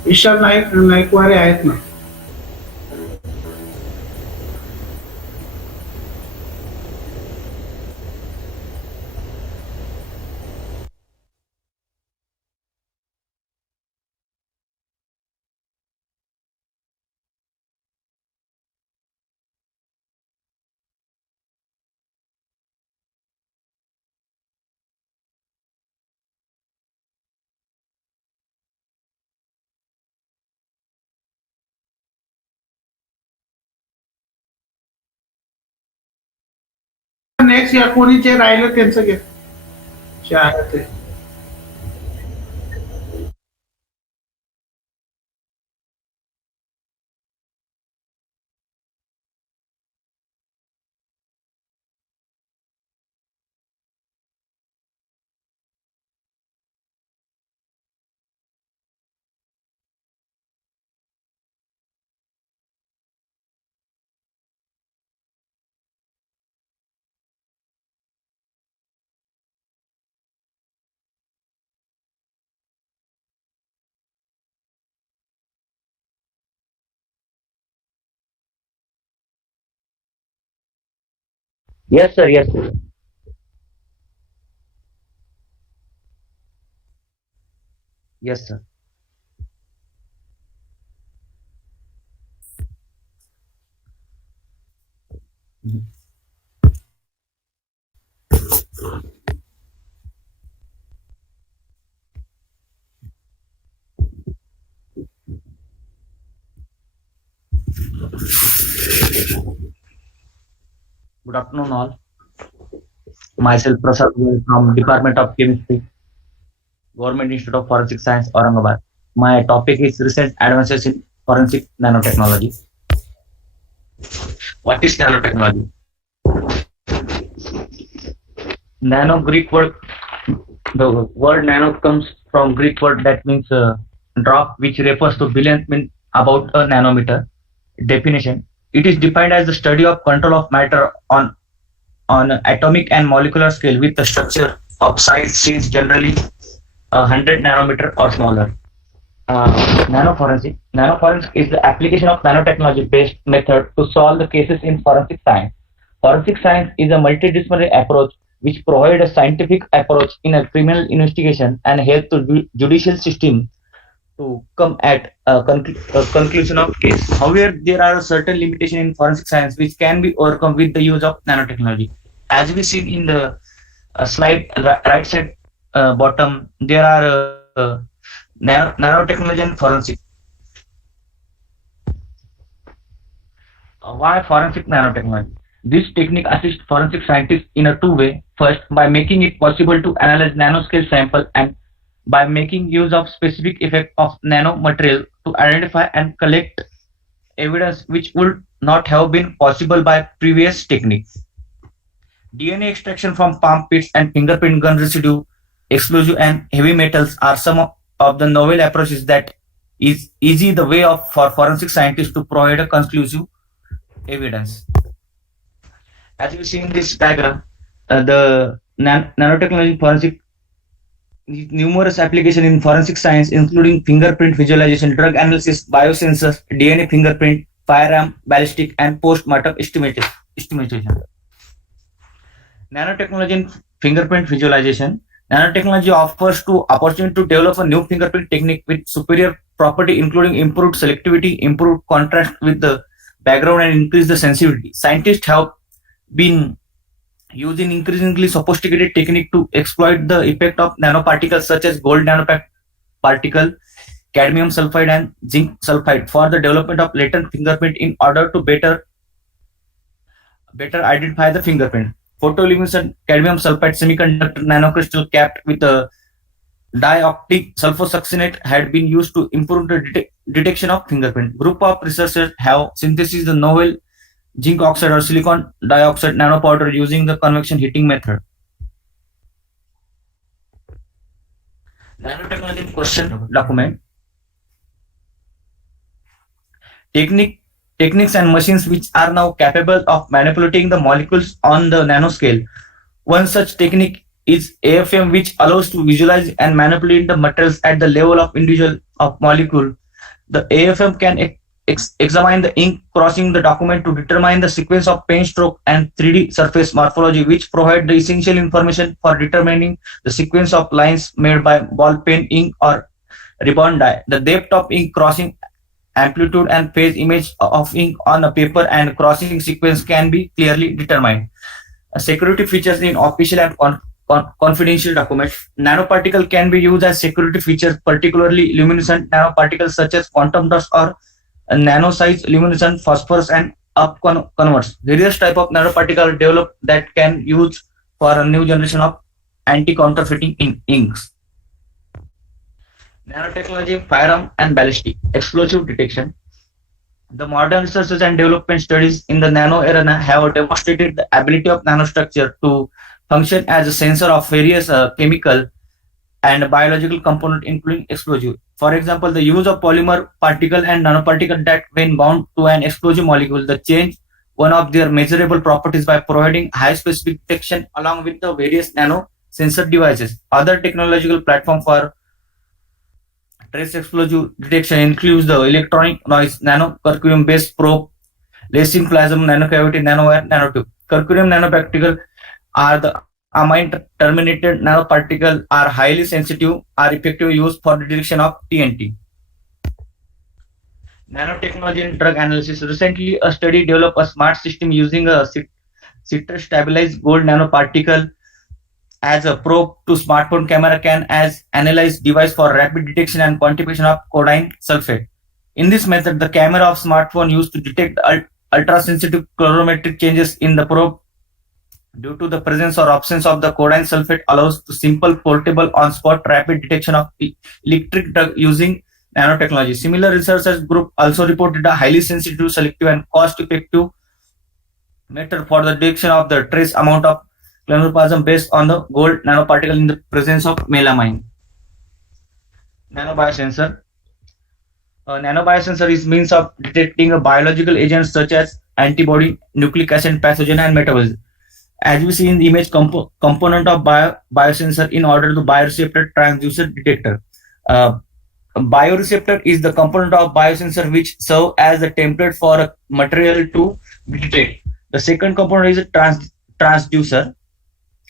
Ishan Naikware आहेत ना. Next या कोणी जे राहिलं त्यांचं घे जे आहे ते. Yes, sir. Yes, sir. Yes, sir. Good afternoon, all. Myself, Prasad Goel from Department of Chemistry, Government Institute of Forensic Science, Aurangabad. My topic is recent advances in forensic nanotechnology. What is nanotechnology? Nano Greek word. The word nano comes from Greek word that means drop, which refers to billionth about a nanometer. Definition: it is defined as the study of control of matter on atomic and molecular scale with the structure of size is generally 100 nanometer or smaller. Nanoforensic. Nanoforensic is the application of nanotechnology-based method to solve the cases in forensic science. Forensic science is a multidisciplinary approach which provides a scientific approach in a criminal investigation and help the judicial system to come at a conclusion of case. However, there are certain limitations in forensic science which can be overcome with the use of nanotechnology. As we see in the slide right side bottom, there are nanotechnology and forensic. Why forensic nanotechnology? This technique assists forensic scientists in a two-way. First, by making it possible to analyze nanoscale sample, and by making use of specific effect of nanomaterial to identify and collect evidence which would not have been possible by previous techniques. DNA extraction from palm pits and fingerprint gun residue, explosive and heavy metals are some of the novel approaches that is easy the way for forensic scientists to provide a conclusive evidence. As you see in this diagram, the nanotechnology forensic numerous applications in forensic science, including fingerprint visualization, drug analysis, biosensors, DNA fingerprint, firearm, ballistic, and post-mortem estimation. Nanotechnology in fingerprint visualization. Nanotechnology offers the opportunity to develop a new fingerprint technique with superior property, including improved selectivity, improved contrast with the background, and increase the sensitivity. Scientists have been using increasingly sophisticated technique to exploit the effect of nanoparticles such as gold nanoparticle, cadmium sulfide, and zinc sulfide for the development of latent fingerprint in order to better identify the fingerprint. Photoluminescent cadmium sulfide semiconductor nanocrystal capped with a dioptic sulfosuccinate had been used to improve the detection of fingerprint. Group of researchers have synthesized the novel zinc oxide or silicon dioxide nanopowder using the convection heating method. Nanotechnology question document. Techniques and machines which are now capable of manipulating the molecules on the nanoscale. One such technique is AFM, which allows to visualize and manipulate the materials at the level of individual molecule. The AFM can examine the ink crossing the document to determine the sequence of pen stroke and 3D surface morphology, which provide the essential information for determining the sequence of lines made by ball pen ink or ribbon dye. The depth of ink crossing, amplitude and phase image of ink on a paper, and crossing sequence can be clearly determined. Security features in official and confidential documents. Nanoparticle can be used as security features, particularly luminescent nanoparticles such as quantum dust or nano-size luminescent phosphorus and up converts. Various type of nanoparticle developed that can use for a new generation of anti-counterfeiting inks. Nanotechnology, firearm and ballistic explosive detection. The modern researches and development studies in the nano arena have demonstrated the ability of nanostructure to function as a sensor of various chemical and biological components, including explosive. For example, the use of polymer particle and nanoparticle that, when bound to an explosive molecule, the change one of their measurable properties by providing high specific detection along with the various nano sensor devices. Other technological platform for trace explosive detection includes the electronic noise nanomercurium based probe, lacing plasma nanocavity nanowire nanotube. Mercurium nanoparticle are the amine terminated nanoparticles are highly sensitive, are effective used for the detection of TNT. Nanotechnology in drug analysis. Recently, a study developed a smart system using a citrus stabilized gold nanoparticle as a probe to smartphone camera can as analyze device for rapid detection and quantification of codeine sulfate. In this method, the camera of smartphone used to detect ultra-sensitive colorimetric changes in the probe due to the presence or absence of the codeine sulfate allows the simple, portable, on-spot rapid detection of electric drug using nanotechnology. Similar researchers group also reported a highly sensitive, selective, and cost-effective method for the detection of the trace amount of chloroplasm based on the gold nanoparticle in the presence of melamine. Nanobiosensor. Nanobiosensor is means of detecting a biological agents such as antibody, nucleic acid, pathogen, and metabolism. As we see in the image, component of biosensor in order to bioreceptor transducer detector. Bioreceptor is the component of biosensor which serve as a template for a material to detect. The second component is a transducer.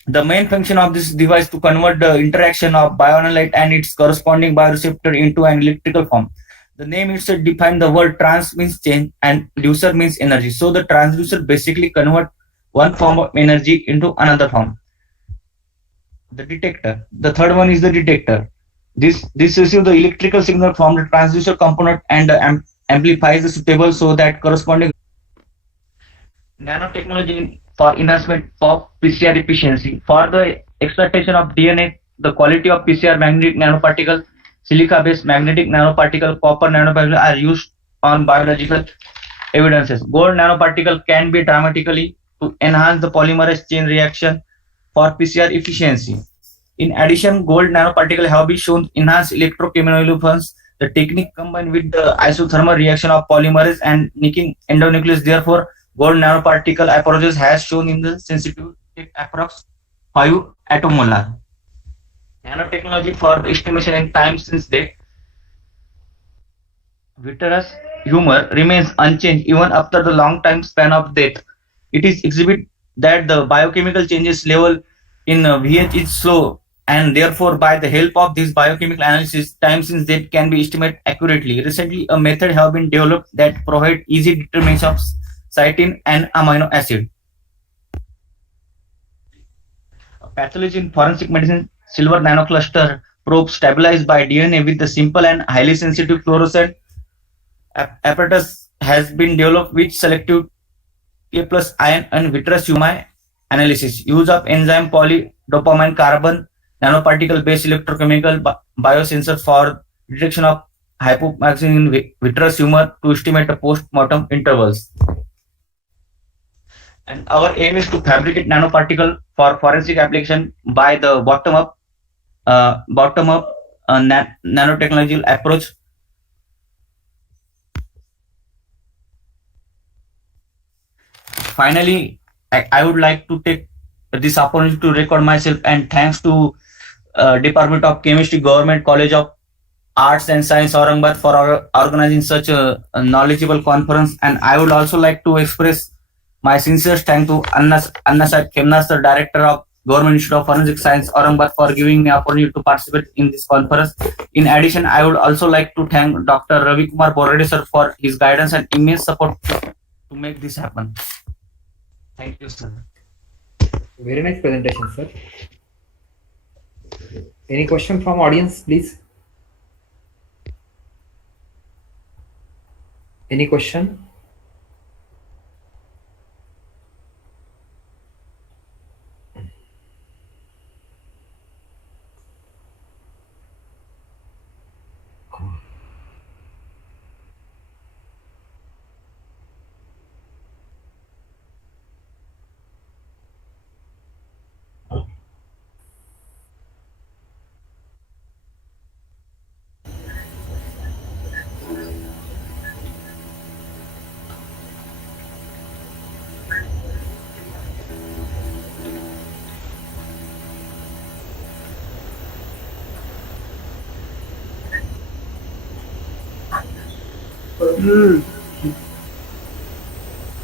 The main function of this device to convert the interaction of bioanalyte and its corresponding bioreceptor into an electrical form. The name itself defines the word trans means change and ducer means energy. So the transducer basically convert one form of energy into another form. The detector. The third one is the detector. This receives the electrical signal from the transducer component and amplifies the suitable so that corresponding nanotechnology for enhancement of PCR efficiency. For the extraction of DNA, the quality of PCR magnetic nanoparticle, silica-based magnetic nanoparticle, copper nanoparticle are used on biological evidences. Gold nanoparticle can be dramatically to enhance the polymerase chain reaction for PCR efficiency. In addition, gold nanoparticle have been shown enhance electrochemiluminescence. The technique combined with the isothermal reaction of polymerase and nicking endonuclease. Therefore, gold nanoparticle approaches has shown in the sensitivity approx 5 attomolar. Nanotechnology for the estimation in time since death. Vitreous humor remains unchanged even after the long time span of death. It is exhibit that the biochemical changes level in VH is slow, and therefore by the help of this biochemical analysis, time since death can be estimated accurately. Recently, a method have been developed that provide easy determination of cytosine and amino acid. Pathology in forensic medicine, silver nanocluster probe stabilized by DNA with the simple and highly sensitive fluorescent apparatus has been developed which selective A+ ion and vitreous humor analysis. Use of enzyme polydopamine carbon nanoparticle based electrochemical biosensor for detection of hypomagnesemia in vitreous humor to estimate the post-mortem intervals. And our aim is to fabricate nanoparticle for forensic application by the bottom-up nanotechnological approach. Finally, I would like to take this opportunity to record myself and thanks to Department of Chemistry, Government College of Arts and Science, Aurangabad for organizing such a knowledgeable conference. And I would also like to express my sincere thanks to Annasad Khemnas, the Director of Government Institute of Forensic Science, Aurangabad, for giving me opportunity to participate in this conference. In addition, I would also like to thank Dr. Ravi Kumar Borade sir for his guidance and immense support to make this happen. Thank you, sir. Very nice presentation, sir. Any question from audience, please? Any question?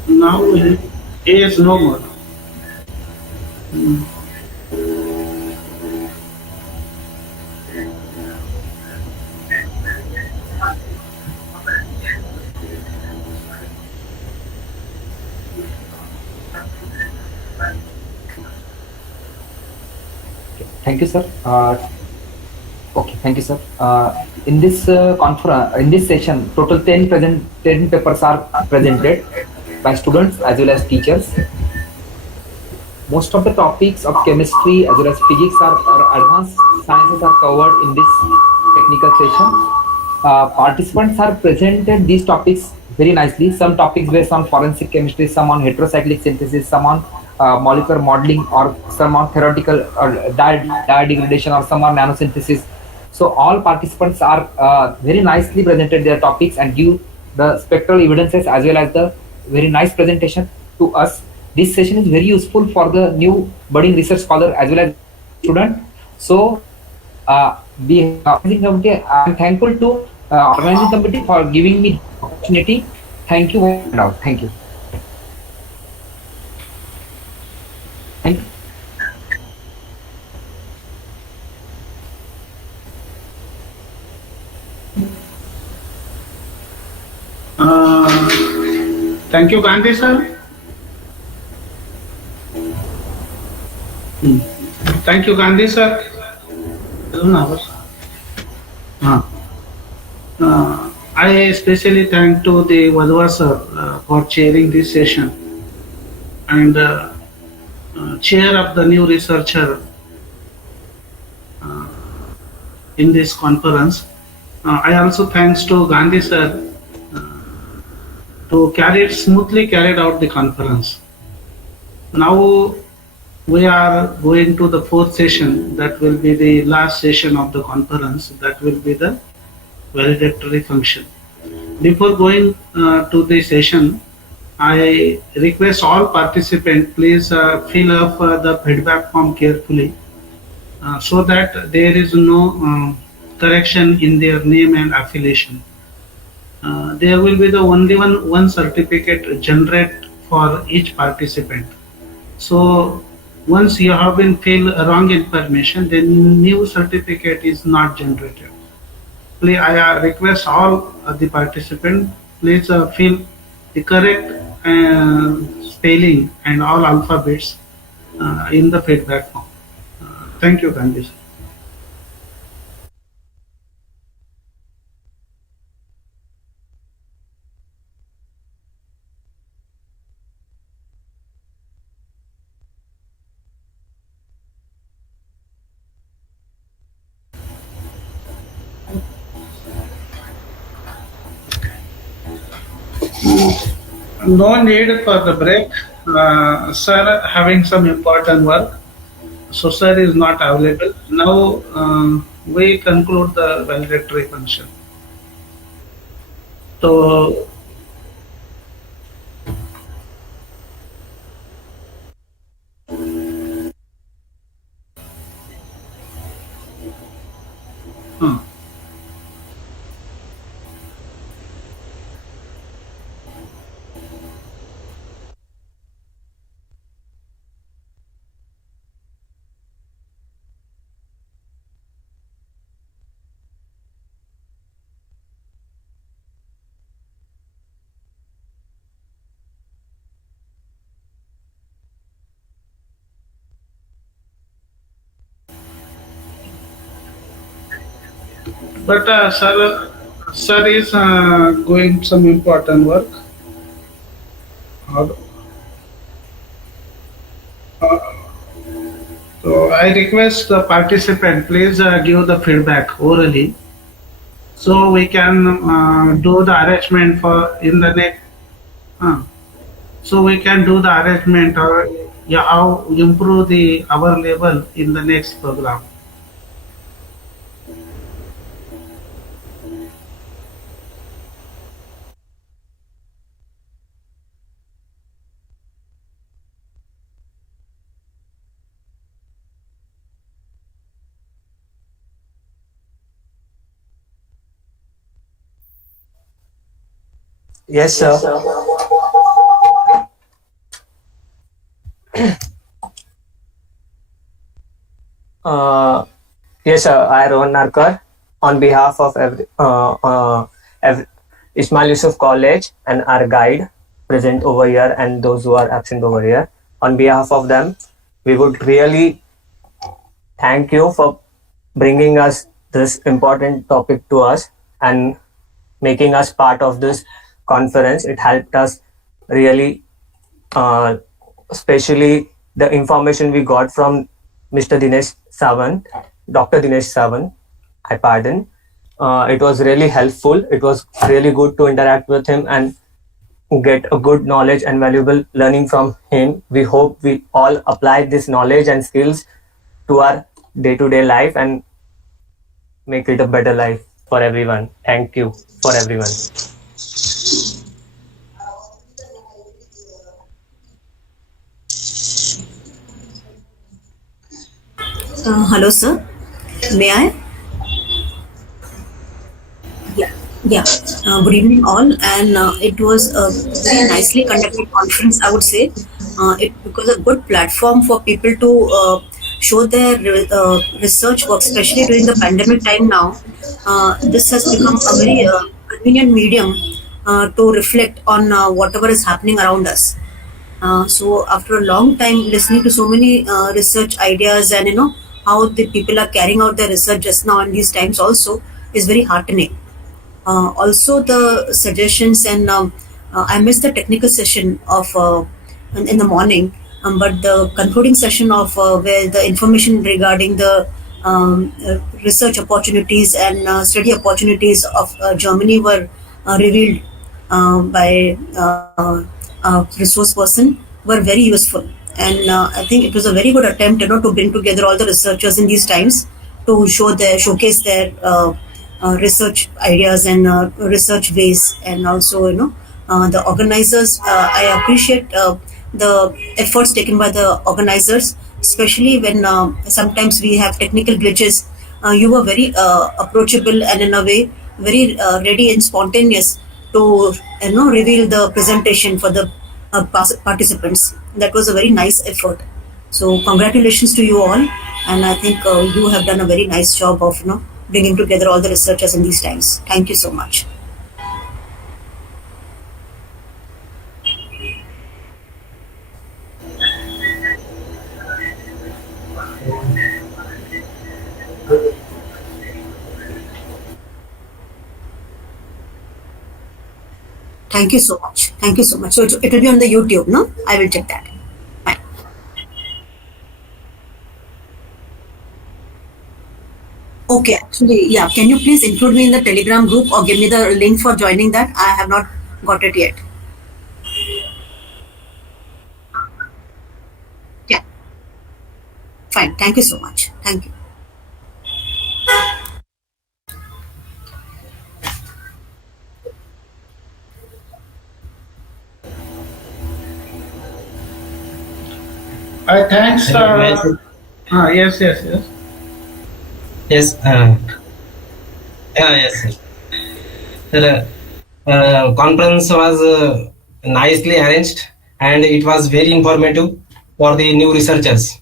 Now A is no more. Thank you, sir. Okay, thank you, sir. In this conference, in this session, total 10 papers are presented by students as well as teachers. Most of the topics of chemistry as well as physics or advanced sciences are covered in this technical session. Participants are presented these topics very nicely. Some topics based on forensic chemistry, some on heterocyclic synthesis, some on molecular modeling, or some on theoretical or dye degradation, or some on nanosynthesis. So all participants are very nicely presented their topics and give the spectral evidences as well as the very nice presentation to us. This session is very useful for the new budding research scholar as well as student. So the organizing committee, I'm thankful to organizing committee for giving me the opportunity. Thank you. Thank you. Thank you. Thank you, Gandhi sir. Thank you, Gandhi sir. I especially thank to the Vadva sir for chairing this session and chair of the new researcher in this conference. I also thanks to Gandhi sir to smoothly carried out the conference. Now we are going to the fourth session, that will be the last session of the conference, that will be the validatory function. Before going to the session, I request all participants please fill up the feedback form carefully so that there is no correction in their name and affiliation. There will be the only one certificate generated for each participant. So once you have been filled wrong information, then new certificate is not generated. Please, I request all the participants please fill the correct spelling and all alphabets in the feedback form. Thank you, Gandhi sir. No need for the break. Sir having some important work, so sir is not available. Now we conclude the validatory function. So but sir is going some important work. So I request the participant please give the feedback orally, so we can do the arrangement for in the next. So we can do the arrangement or how improve our level in the next program. Yes, sir. Yes, sir. I, Rohan Narkar, on behalf of Ismail Yusuf College and our guide present over here and those who are absent over here, on behalf of them, we would really thank you for bringing us this important topic to us and making us part of this conference. It helped us really, especially the information we got from Mr. Dinesh Sawant, Dr. Dinesh Sawant, I pardon. It was really helpful. It was really good to interact with him and get a good knowledge and valuable learning from him. We hope we all apply this knowledge and skills to our day-to-day life and make it a better life for everyone. Thank you for everyone. Hello, sir. May I? Yeah. Good evening, all. And it was a very nicely conducted conference, I would say. It was a good platform for people to show their research work, especially during the pandemic time now. This has become a very convenient medium to reflect on whatever is happening around us. So after a long time listening to so many research ideas and how the people are carrying out their research just now in these times also is very heartening. Also the suggestions and I missed the technical session of in the morning, but the concluding session of where the information regarding the research opportunities and study opportunities of Germany were revealed by resource person were very useful, and I think it was a very good attempt to bring together all the researchers in these times to showcase their research ideas and research ways, and also the organizers. I appreciate the efforts taken by the organizers, especially when sometimes we have technical glitches. You were very approachable and in a way very ready and spontaneous to reveal the presentation for the participants. That was a very nice effort. So congratulations to you all, and I think you have done a very nice job of bringing together all the researchers in these times. Thank you so much. Thank you so much. Thank you so much. So it will be on the YouTube, no? I will check that. Bye. Okay, actually, yeah. Can you please include me in the Telegram group or give me the link for joining that? I have not got it yet. Yeah. Fine. Thank you so much. Thank you. Thanks. Yes. Yes. Yes, sir. The conference was nicely arranged, and it was very informative for the new researchers.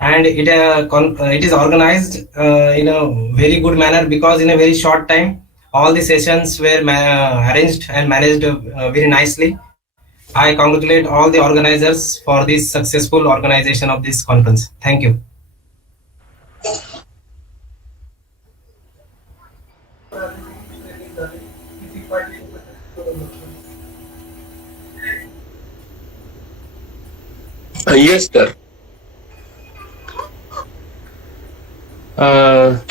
And it is organized in a very good manner, because in a very short time all the sessions were arranged and managed very nicely. I congratulate all the organizers for this successful organization of this conference. Thank you. Yes, sir.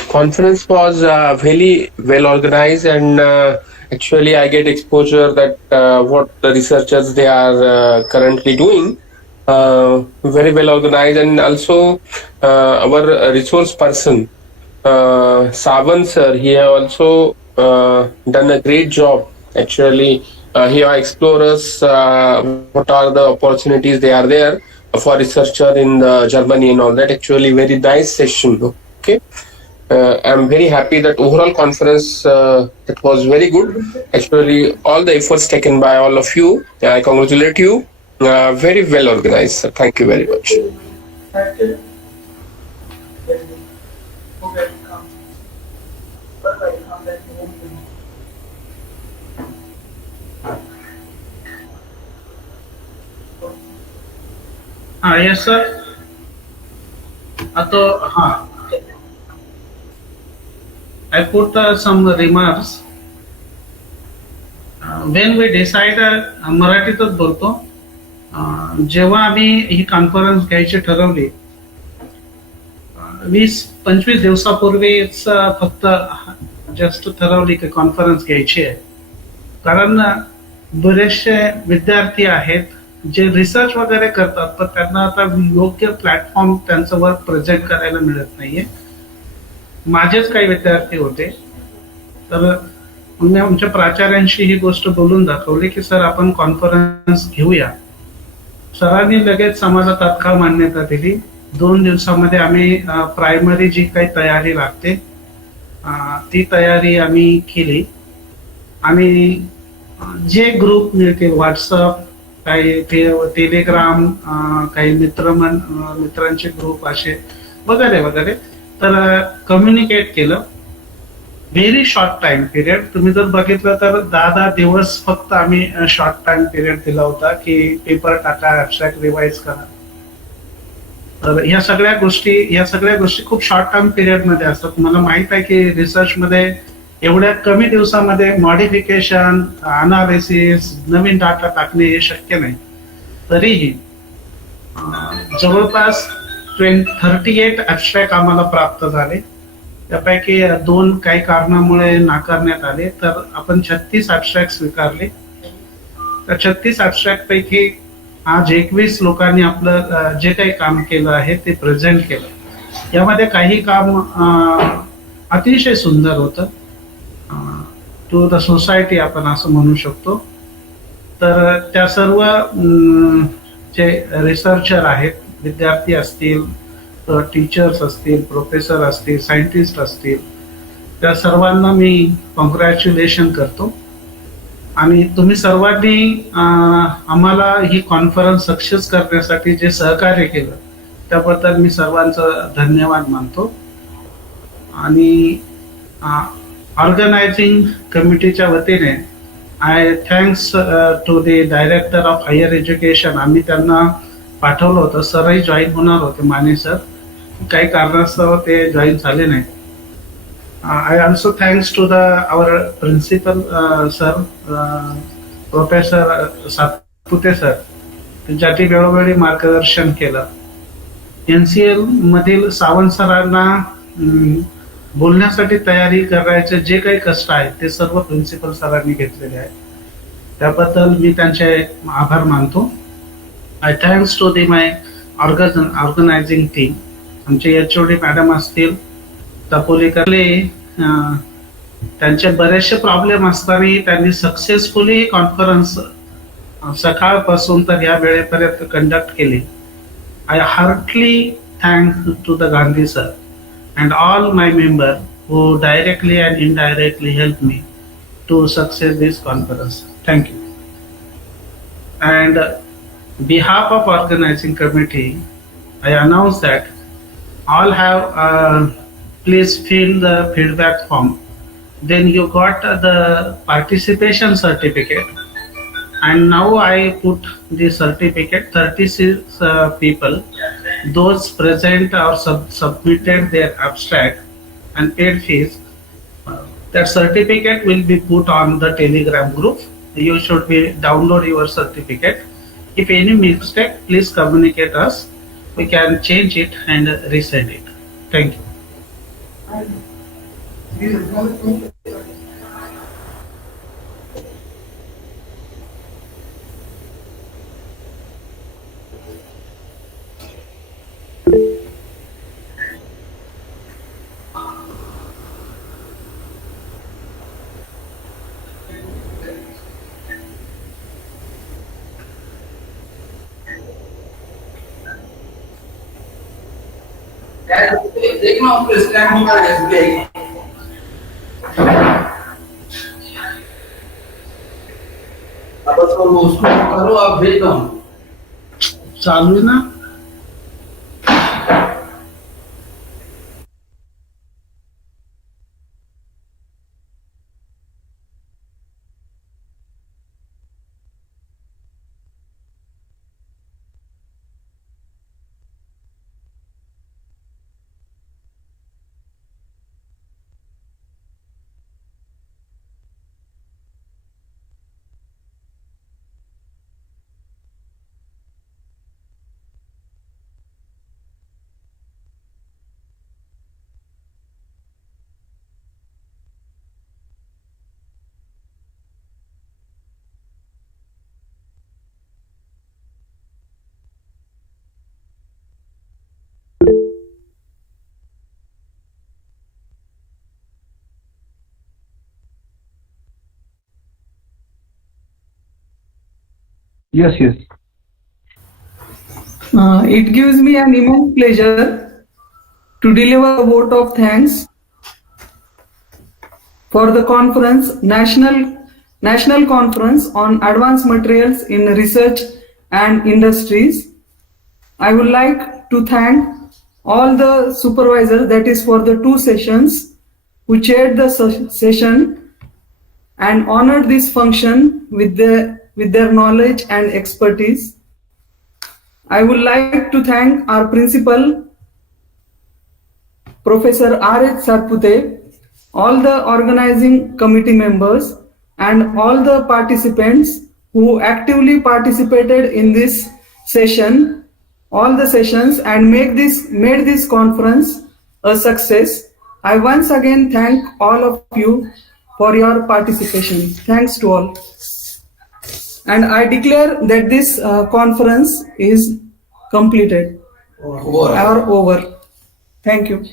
Conference was very well organized, and actually I get exposure that what the researchers they are currently doing, very well organized. And also our resource person Savan sir, he have also done a great job. Actually he have explored us what are the opportunities they are there for researcher in Germany and all that. Actually very nice session. Okay. I'm very happy that overall conference that was very good. Actually, all the efforts taken by all of you, I congratulate you. Very well organized, sir. Thank you very much. Yes, sir. I put some remarks. When we decide मराठीतच बोलतो, जेव्हा आम्ही ही conference घ्यायची ठरवली 20-25 दिवसापूर्वीच फक्त just ठरवली की conference घ्यायची आहे, कारण बरेचसे विद्यार्थी आहेत जे रिसर्च वगैरे करतात, पण त्यांना आता योग्य प्लॅटफॉर्म त्यांचं वर्क प्रेझेंट करायला मिळत नाहीये. माझेच काही विद्यार्थी होते. तर मग मी आमच्या प्राचार्यांशी ही गोष्ट बोलून दाखवली की सर आपण कॉन्फरन्स घेऊया. सरांनी लगेच आम्हाला तात्काळ मान्यता दिली. 2 दिवसामध्ये आम्ही प्रायमरी जी काही तयारी लागते ती तयारी आम्ही केली आणि जे ग्रुप मिळतील व्हॉट्सअप, काही टेलिग्राम, काही मित्रांचे ग्रुप असे वगैरे वगैरे, तर कम्युनिकेट केलं. Very short time period. तुम्ही जर बघितलं तर 10 दिवस फक्त आम्ही शॉर्ट टाइम पिरियड दिला होता की पेपर टाका, ऍब्स्ट्रॅक्ट रिवाइज करा. तर ह्या सगळ्या गोष्टी खूप शॉर्ट टर्म पिरियड मध्ये असतात. मला माहित आहे की रिसर्च मध्ये एवढ्या कमी दिवसामध्ये मॉडिफिकेशन, अनालिसिस, नवीन डाटा टाकणे हे शक्य नाही. तरीही जवळपास 38 ऍब्स्ट्रॅक्ट आम्हाला प्राप्त झाले. त्यापैकी 2 काही कारणामुळे नाकारण्यात आले. तर आपण 36 ऍब्स्ट्रॅक्ट स्वीकारले. त्या 36 ऍब्स्ट्रॅक्ट पैकी आज 21 लोकांनी आपलं जे काही काम केलं आहे ते प्रेझेंट केलं. यामध्ये काही काम अतिशय सुंदर होतं. टू द सोसायटी आपण असं म्हणू शकतो. तर त्या सर्व जे रिसर्चर आहेत, विद्यार्थी असतील, टीचर्स असतील, प्रोफेसर असतील, सायंटिस्ट असतील, त्या सर्वांना मी कॉंग्रॅच्युलेशन करतो. आणि तुम्ही सर्वांनी आम्हाला ही कॉन्फरन्स सक्सेस करण्यासाठी जे सहकार्य केलं त्याबद्दल मी सर्वांचं धन्यवाद मानतो. आणि ऑर्गनायझिंग कमिटीच्या वतीने I thanks to the director of higher education. आम्ही त्यांना पाठवलं होतं. सरही जॉईन होणार होते, माने सर. काही कारणास्तव ते जॉईन झाले नाही. I also thanks to our principal sir, Professor Satpute sir, ज्यांनी वेळोवेळी मार्गदर्शन केलं. NCL मधील सावंत सरांना बोलण्यासाठी तयारी करायचे जे काही कष्ट आहेत ते सर्व प्रिन्सिपल सरांनी घेतलेले आहेत. त्याबद्दल मी त्यांचे आभार मानतो. I thanks to my organizing team. आमचे HOD मॅडम असतील, दापोलीकरले, त्यांचे बरेचसे प्रॉब्लेम असताना त्यांनी सक्सेसफुली कॉन्फरन्स सकाळपासून तर या वेळेपर्यंत कंडक्ट केली. I heartly thank to the Gandhi sir and all my member who directly and indirectly help me to success this conference. Thank you. And behalf of organizing committee, I announce that all have please fill the feedback form. Then you got the participation certificate, and now I put the certificate. 36 people, those present or submitted their abstract and paid fees. That certificate will be put on the Telegram group. You should be download your certificate. If any mistake, please communicate us. We can change it and resend it. Thank you. चालू है ना. Yes, yes. It gives me an immense pleasure to deliver a vote of thanks for the conference, National Conference on Advanced Materials in Research and Industries. I would like to thank all the supervisors, that is for the 2 sessions, who chaired the session and honored this function with their knowledge and expertise. I would like to thank our principal, Professor R.H. Sarpute, all the organizing committee members, and all the participants who actively participated in this session, all the sessions, and made this conference a success. I once again thank all of you for your participation. Thanks to all. And I declare that this conference is completed or over. Thank you.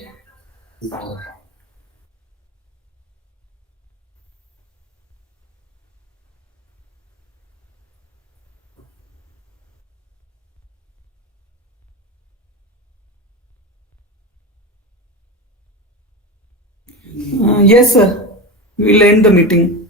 Yes, sir. We will end the meeting.